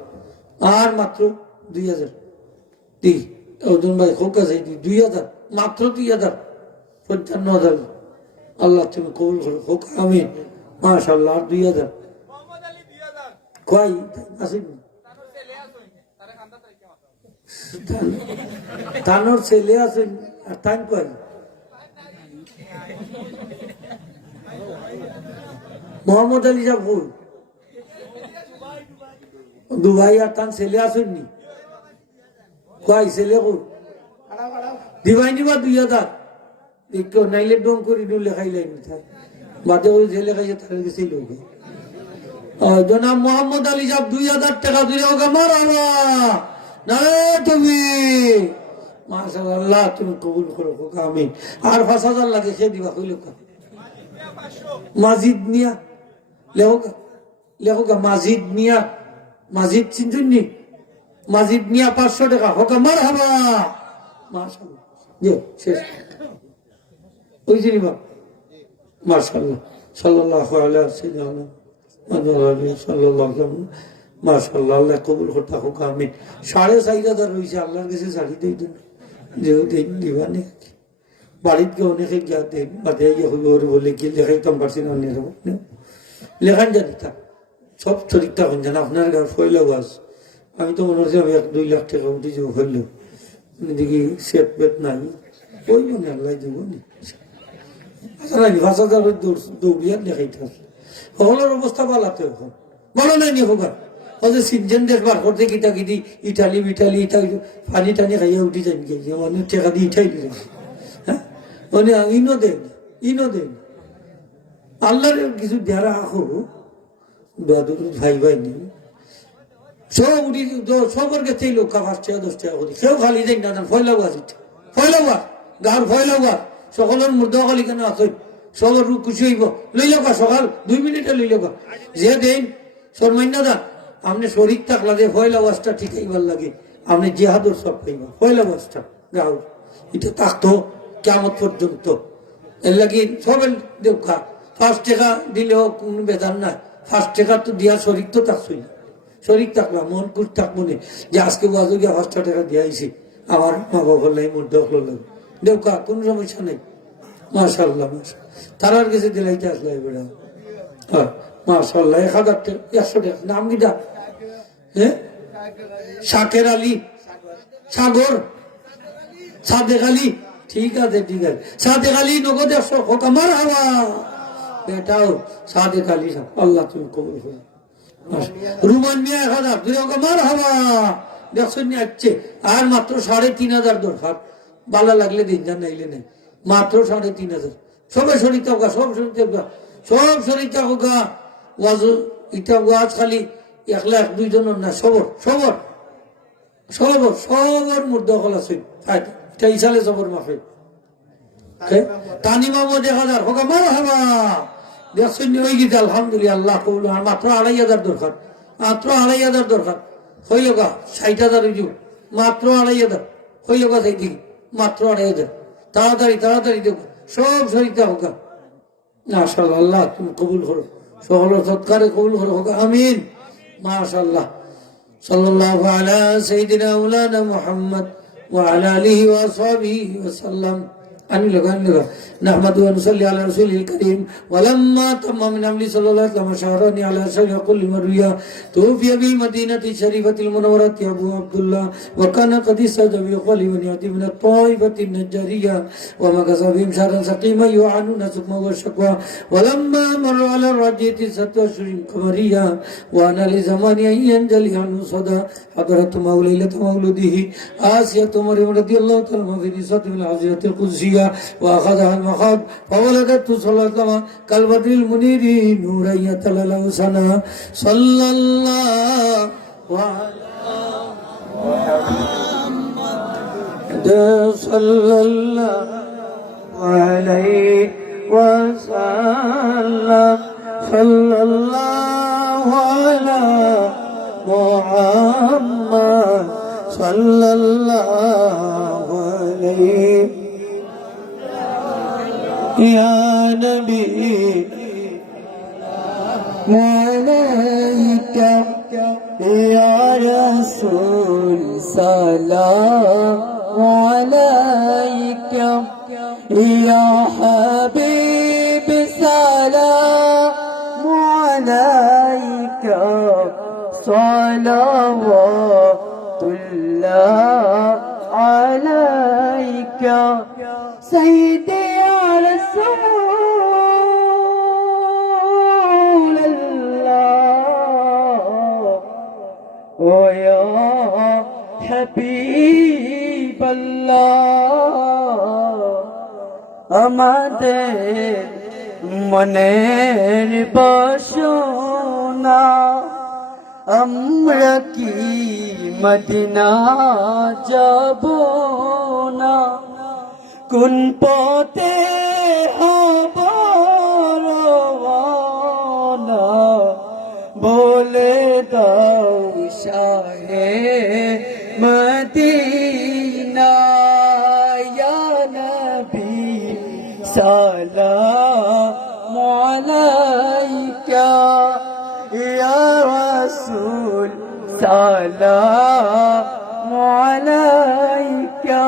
আর মাত্র 2,000 দি ওজন ভাই হোক আছে 2,000 মাত্র 2,000 55,000 আল্লাহ তুমি কবুল করো হোক আমিন মাশাআল্লাহ আর 2,000 কই আসেন তানোর ছেলে আছেন আর টাইম কই মোহাম্মদ আলী সাহেব দুবাই আর তান ছেলে আসেননি কই ছেলে কই দিবাই নিবা 2,000 একটু নাইলে ডং করি দিলে খাইলেন বাদে ওই ছেলে খাইছে তার কাছে লোক জনাব মোহাম্মদ আলী সাহেব 2,000 টাকা দিয়ে ওকে মারাবা না তুমি মাশাআল্লাহ তুমি কবুল করো আমিন আর 5,000 লাগে সে দিবা কইল কা মাজিদ মিয়া লেখো মাজিদ মিয়া মাজিদ চিনতুনি মাজিদ মিয়া 500 টাকা হোক মারহাবা মাশাআল্লাহ যে শেষ ওই জিনি বা মাশাআল্লাহ সাল্লাল্লাহু আলাইহি সাল্লাম মাশাআল্লাহ আল্লাহ কবুল করতে হোক আমিন 4,500 হইছে আল্লাহর কাছে ছাড়ি দেই যেও দেন দিবানে বাড়িতে অনেকে গিয়া দেন বাদে হইব বলে কি লেখাইতাম পারছি না লেখান জানি তা সব চরিত্র হন জানা আপনার গাছ ফয়লা গাছ আমি তো মনে হচ্ছে আমি 1-2 লাখ টাকা উঠে যাবো হইল দেখি সেট বেট নাই ওই জন্য আল্লাহ দিব নি আচ্ছা নাই 5,000 দৌড়িয়া লেখাইতে আসলে সকলের অবস্থা পালাতে এখন বলো নাই নি হোক ওদের সিনজেন দেখবার করতে গীতা গিদি ইটালি পানি টানি খাইয়া উঠি যান গিয়ে মানে টেকা দিয়ে ইটাই দিলেন হ্যাঁ মানে ইনো দেন আল্লাহর কিছু দেয়ারা আঁকো বেদুর ভাই নি সব উঠি সবার কাছে লোক 5 টাকা 10 টাকা করি কেউ খালি যাই না ফয়লাবা গার ফয়লাবা সকলের মুদ্রা খালি কেন আছে সবার রূপ খুশি হইব লই লবা সকাল 2 মিনিটে লই লবা যে দেন সরমান্য দা আপনি শরীর থাকলা যে ফয়লা ওয়াজটা ঠিক হইবার লাগে আপনি জিহাদুর সব পাইবা ফয়লা ওয়াজটা গাও এটা থাকতো কিয়ামত পর্যন্ত এর লাগি সবের দেখা 5 টাকা দিলেও কোনো বেদান না 5 টাকা তো দিয়া শরীর তো থাকছই না শরীর থাকলা মন কুট থাকবো না যে আজকে বাজু গিয়া 5 টাকা দিয়ে আইছি আমার মা বাবার লাই মন দখল লাগে দেখা কোনো সমস্যা নেই মাশাআল্লাহ তারার কাছে দিলাইতে আসলে বেড়া হ্যাঁ মাশাআল্লাহ 1,000 টাকা 100 টাকা নাম কিটা হ্যাঁ শাকের আলী সাগর সাদেক আলী ঠিক আছে সাদেক আলী নগদ 100 হোক মারহাবা বেটাও সাদেক আলী আল্লাহ তুমি কবুল করো রুমান মিয়া 1,000 দুই হোক মারহাবা দেখছেন আসছে আর মাত্র 3,500 দরকার ভালো লাগলে দিন জান নাইলে নেই মাত্র 3,500 সবাই শরীর থাকা সব শরীর থাকা ওয়াজ এটা ওয়াজ খালি 1 লাখ 2 জনের না সবর মুদ্রা হল আছে এটা ইসালে সবর মাফে তানিমা মধ্যে 1,000 হোক মারহাবা দেখছেন ওই গীত আলহামদুলিল্লাহ আল্লাহ কবুল মাত্র 2,500 দরকার মাত্র 2,500 দরকার হইল গা 60,000 হইল মাত্র 2,500 হইল গা সেই দিকে মাত্র 2,500 তাড়াতাড়ি দেখো সব শরীরটা হোক মাশাআল্লাহ আল্লাহ তুমি কবুল করো সকল সৎকারে কবুল করো হোক আমিন মাশাআল্লাহ সাল্লাল্লাহু আলা সাইয়্যিদিনা মাওলানা মুহাম্মদ ওয়া আলা আলিহি ওয়া আসহাবিহি ওয়া সাল্লাম نحمد ونصلي على رسوله الكريم ولما تم من عمل صلى الله عليه وسلم شهران على شر كل مريا توفي بالمدينة الشريفة المنورة أبو عبد الله وكان قد استجاب يقال من يأتي من الطائفة النجارية ومكث بهم شهرا سقيما يعانون سقما والشقوى ولما مر على الرجية 6 أشهر قمرية وأنا لزمان أن ينجلي عنه صدى حضرت ليلة مولده آسية مريم رضي الله تعالى في رسالة من العزيرة القدسية وأخذها المخاض فولدت صلى الله عليه وسلم كالبدر المنير نورا يتلألأ سنا صلى الله على محمد صلى الله عليه وسلم صلى الله على محمد صلى الله عليه يا نبي عليك يا رسول سلام عليك يا حبيب سلام عليك صلوات الله عليك سيدي يا رسول الله ويا حبيب الله আমাদের মনের বাসনা আমরা কি মদিনা যাব না কোন পথে হব রওয়ানা বলে দাও শাহে মদিনা ইয়া নবী সালাম আলাইকা ইয়া রাসূল সালাম আলাইকা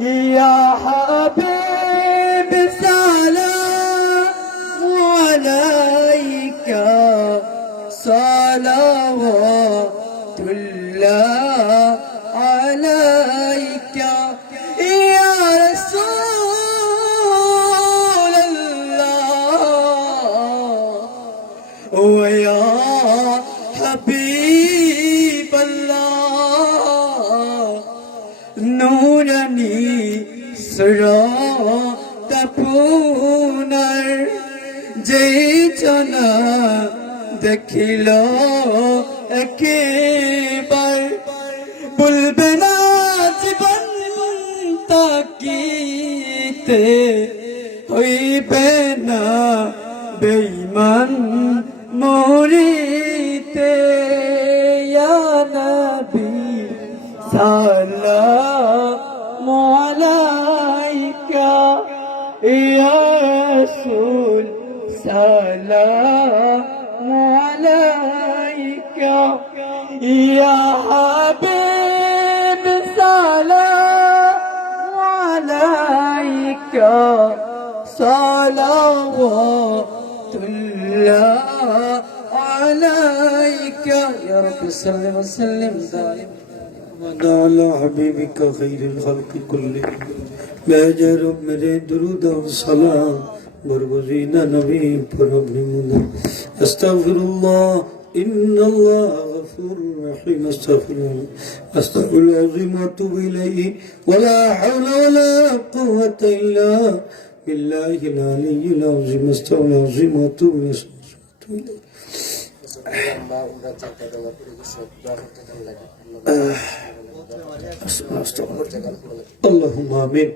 يا حبيب سلام عليك صلوات الله عليك يا رسول الله ويا حبيب الله نوراني স্রোত পুনর যেই জনা দেখিল একবার বলবে না জীবন তাকিতে হইবে না বেঈমান মরিতে ইয়া নবী সালাম আলাইকা ইয়া রাসূল সালাম আলাইকা ইয়া হাবিব সালাম আলাইকা সালাওয়াতুল্লাহ আলাইকা ইয়া রাব্বি সাল্লি ওয়া সাল্লিম على حبيبك خير الخلق كلهم لا جرب میرے درود و سلام برگزیدہ نبی پر اپنی مدد استغفر الله إن الله غفور رحيم استغفر العظيم واتوب إليه ولا حول ولا قوة إلا بالله العلي العظيم استغفر العظيم واتوب إليه اللهم آمين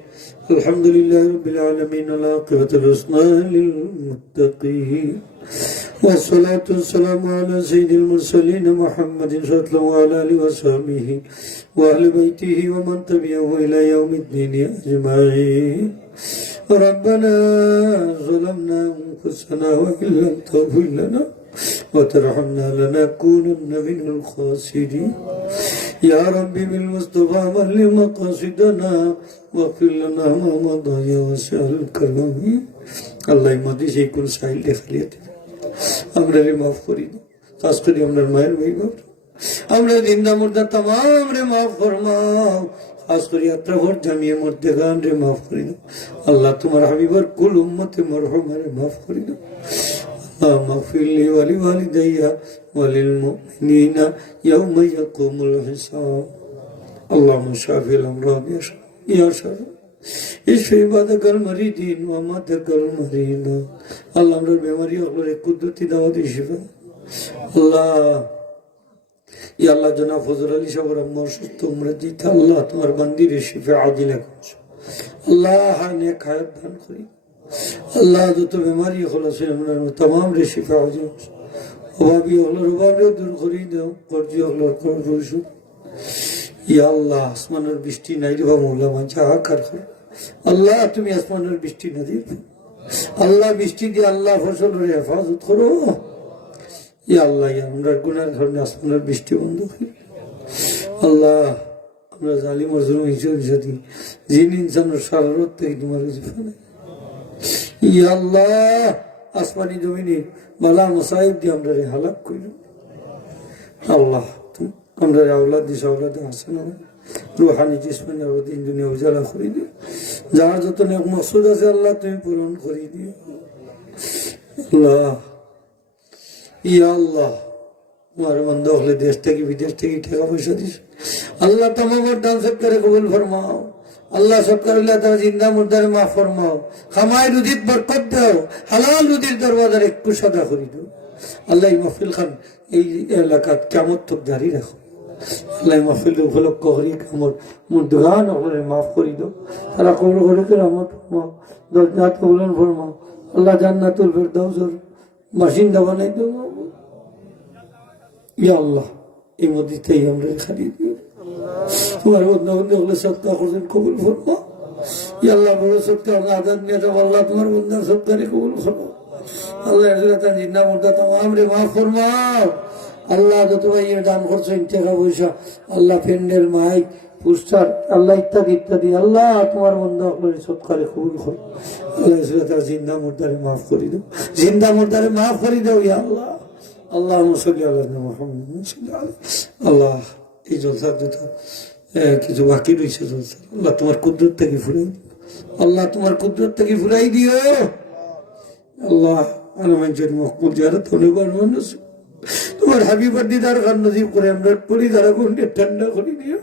الحمد لله رب العالمين والعاقبة الحسنى للمتقين والصلاة والسلام على سيد المرسلين محمد صلى الله عليه وآله وصحبه وأهل بيته ومن تبعه إلى يوم الدين أجمعين ربنا ظلمنا أنفسنا وإن لم تغفر لنا وترحمنا لنكونن من الخاسرين يا ربي بالمصطفى بلغ مقاصدنا واغفر لنا ما مضى يا واسع الكرم আল্লাহ মধ্যে সেই কোন সাইল খালিয়ে দেবে আমরা রে মাফ করি দাও খাস করে আমরা মায়ের ভাই বাপ আমরা জিন্দা মুর্দা तमाम রে মাফ ফরমাও খাস করে আত্রাফর জামিয়া মধ্যে গান রে মাফ করি দাও আল্লাহ তোমার হাবিবার কুল উম্মতে মরহুমা রে মাফ করি দাও اللهم اغفر لي ولوالدي وللمؤمنين يوم يقوم الحساب اللهم شافي الامراض يا شافي اشفي عبادك المريضين وامتك المريضين আল্লাহ আমরা বেমারি হলে কুদরতি দাওয়াত শিফা আল্লাহ ইয়া আল্লাহ জনাব ফজল আলী সাহেব আম্মা অসুস্থ আমরা দিতে আল্লাহ তোমার বান্দির শিফা আদিলা করছো আল্লাহ নেক হায়াত দান করি আল্লাহ যত বেমারি হলো সে আমরা तमाम রে শিফা আদিলা অভাবী হলো অভাবে দূর করে দাও কর্জি হলো কর্জ পরিশোধ ইয়া আল্লাহ আসমানের বৃষ্টি নাই রে মাওলা মাঝা আকার করো আল্লাহ তুমি আসমানের বৃষ্টি না দিও আল্লাহ বৃষ্টি দিয়ে আল্লাহ ফসলের হেফাজত করো ইয়া আল্লাহ আমরা গুনার কারণে আসমানের বৃষ্টি বন্ধ করি আল্লাহ আমরা জালিম আর জুলুম হিসেবে জিন ইনসানের শাররত থেকে তোমার কাছে ফেলে ইয়া আল্লাহ আসমানি জমিনে বালা মুসাইব দিয়ে আমরা হালাক করি আল্লাহ আমরা আওলাদ দিস আওলাদ হাসান রুহানি জিসমানি আওলাদ দুনিয়া উজালা করে দিও যার যত নেক মকসুদ আছে আল্লাহ তুমি পূরণ করে দিও আল্লাহ ইয়া আল্লাহ তোমার বন্ধ হলে দেশ থেকে বিদেশ থেকে টাকা পয়সা দিস আল্লাহ তোমার দান সৎকারে কবুল ফরমাও আল্লাহ সৎকার তারা জিন্দা মুর্দারে মাফ ফরমাও খামাই রুজিত বরকত দাও হালাল রুজির দরওয়াজার একটু সাদা করে দাও আল্লাহ মাহফিল খান এই এলাকাত কিয়ামত তক জারি রাখো আল্লাহ মাহফিল উপলক্ষ করি আমার মুর্দগান আপনারে মাফ করে দাও তারা কবর করে রহমত ফরমাও দরজাত কবুল ফরমাও আল্লাহ জান্নাতুল ফিরদাউসের বাসিন্দা বানাই দাও ইয়া আল্লাহ এই মধ্যেই আমরা খালি দিও তোমার বন্ধু হলে সৎকার করছেন কবুল ফরমাও ইয়া আল্লাহ বড় সৎকার আদান নিয়ে যাও আল্লাহ তোমার বন্ধুর সৎকারে কবুল ফরমাও আল্লাহ রাজুলাতান জিন্না মুর্দা तमाम রে মাফ ফরমাও আল্লাহ যত ভাই দান করছেন টাকা পয়সা আল্লাহ প্যান্ডেল মাইক পুস্টার আল্লাহ ইত্যাদি ইত্যাদি আল্লাহ তোমার বন্ধু আপনার সৎকারে কবুল করো আল্লাহ রাজুলাতান জিন্দা মুর্দারে মাফ করে দাও জিন্দা মুর্দারে মাফ করে দাও ইয়া আল্লাহ আল্লাহুম্মা সাল্লি আলা মুহাম্মাদ আল্লাহ এই জলসার যত কিছু বাকি রয়েছে জলসা আল্লাহ তোমার কুদরত থেকে ফুরাই দিও আল্লাহ তোমার কুদরত থেকে ফুরাই দিও আল্লাহ আলমাঞ্জের মকবুল জিয়ারত হলেবার মানুষ তোমার হাবিবার দিদার খান নজিব করে আমরা পরি দ্বারা গুণকে ঠান্ডা করে দিও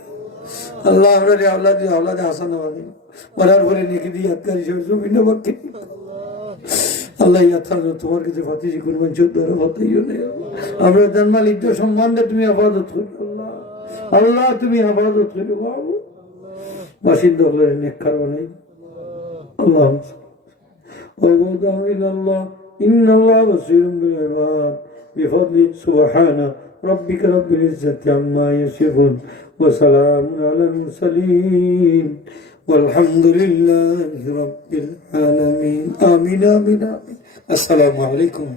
আল্লাহ আমরা রে আওলাদে হাসান বানিও মরার পরে নেকি দিয়ে আতকারি হিসেবে জমিন বাক্যে আল্লাহ ইয়াথার তোমার কাছে ফাতিজি কুরবান চোদ্দরা ফাতাইও নেই আমরা জানমাল ইজ্জত সম্মানে তুমি আবাদত করো আল্লাহ আল্লাহ তুমি আবাদত করো বাবু বাসিন্দা হলে নেককার বানাই আল্লাহ وَوَضَعَ إِلَى اللَّهِ إِنَّ اللَّهَ بَصِيرٌ بِالْعِبَادِ بِفَضْلِهِ سُبْحَانَ رَبِّكَ رَبِّ الْعِزَّةِ عَمَّا يَصِفُونَ وَسَلَامٌ عَلَى الْمُرْسَلِينَ وَالْحَمْدُ لِلَّهِ رَبِّ الْعَالَمِينَ آمين آمين آمين السلام عليكم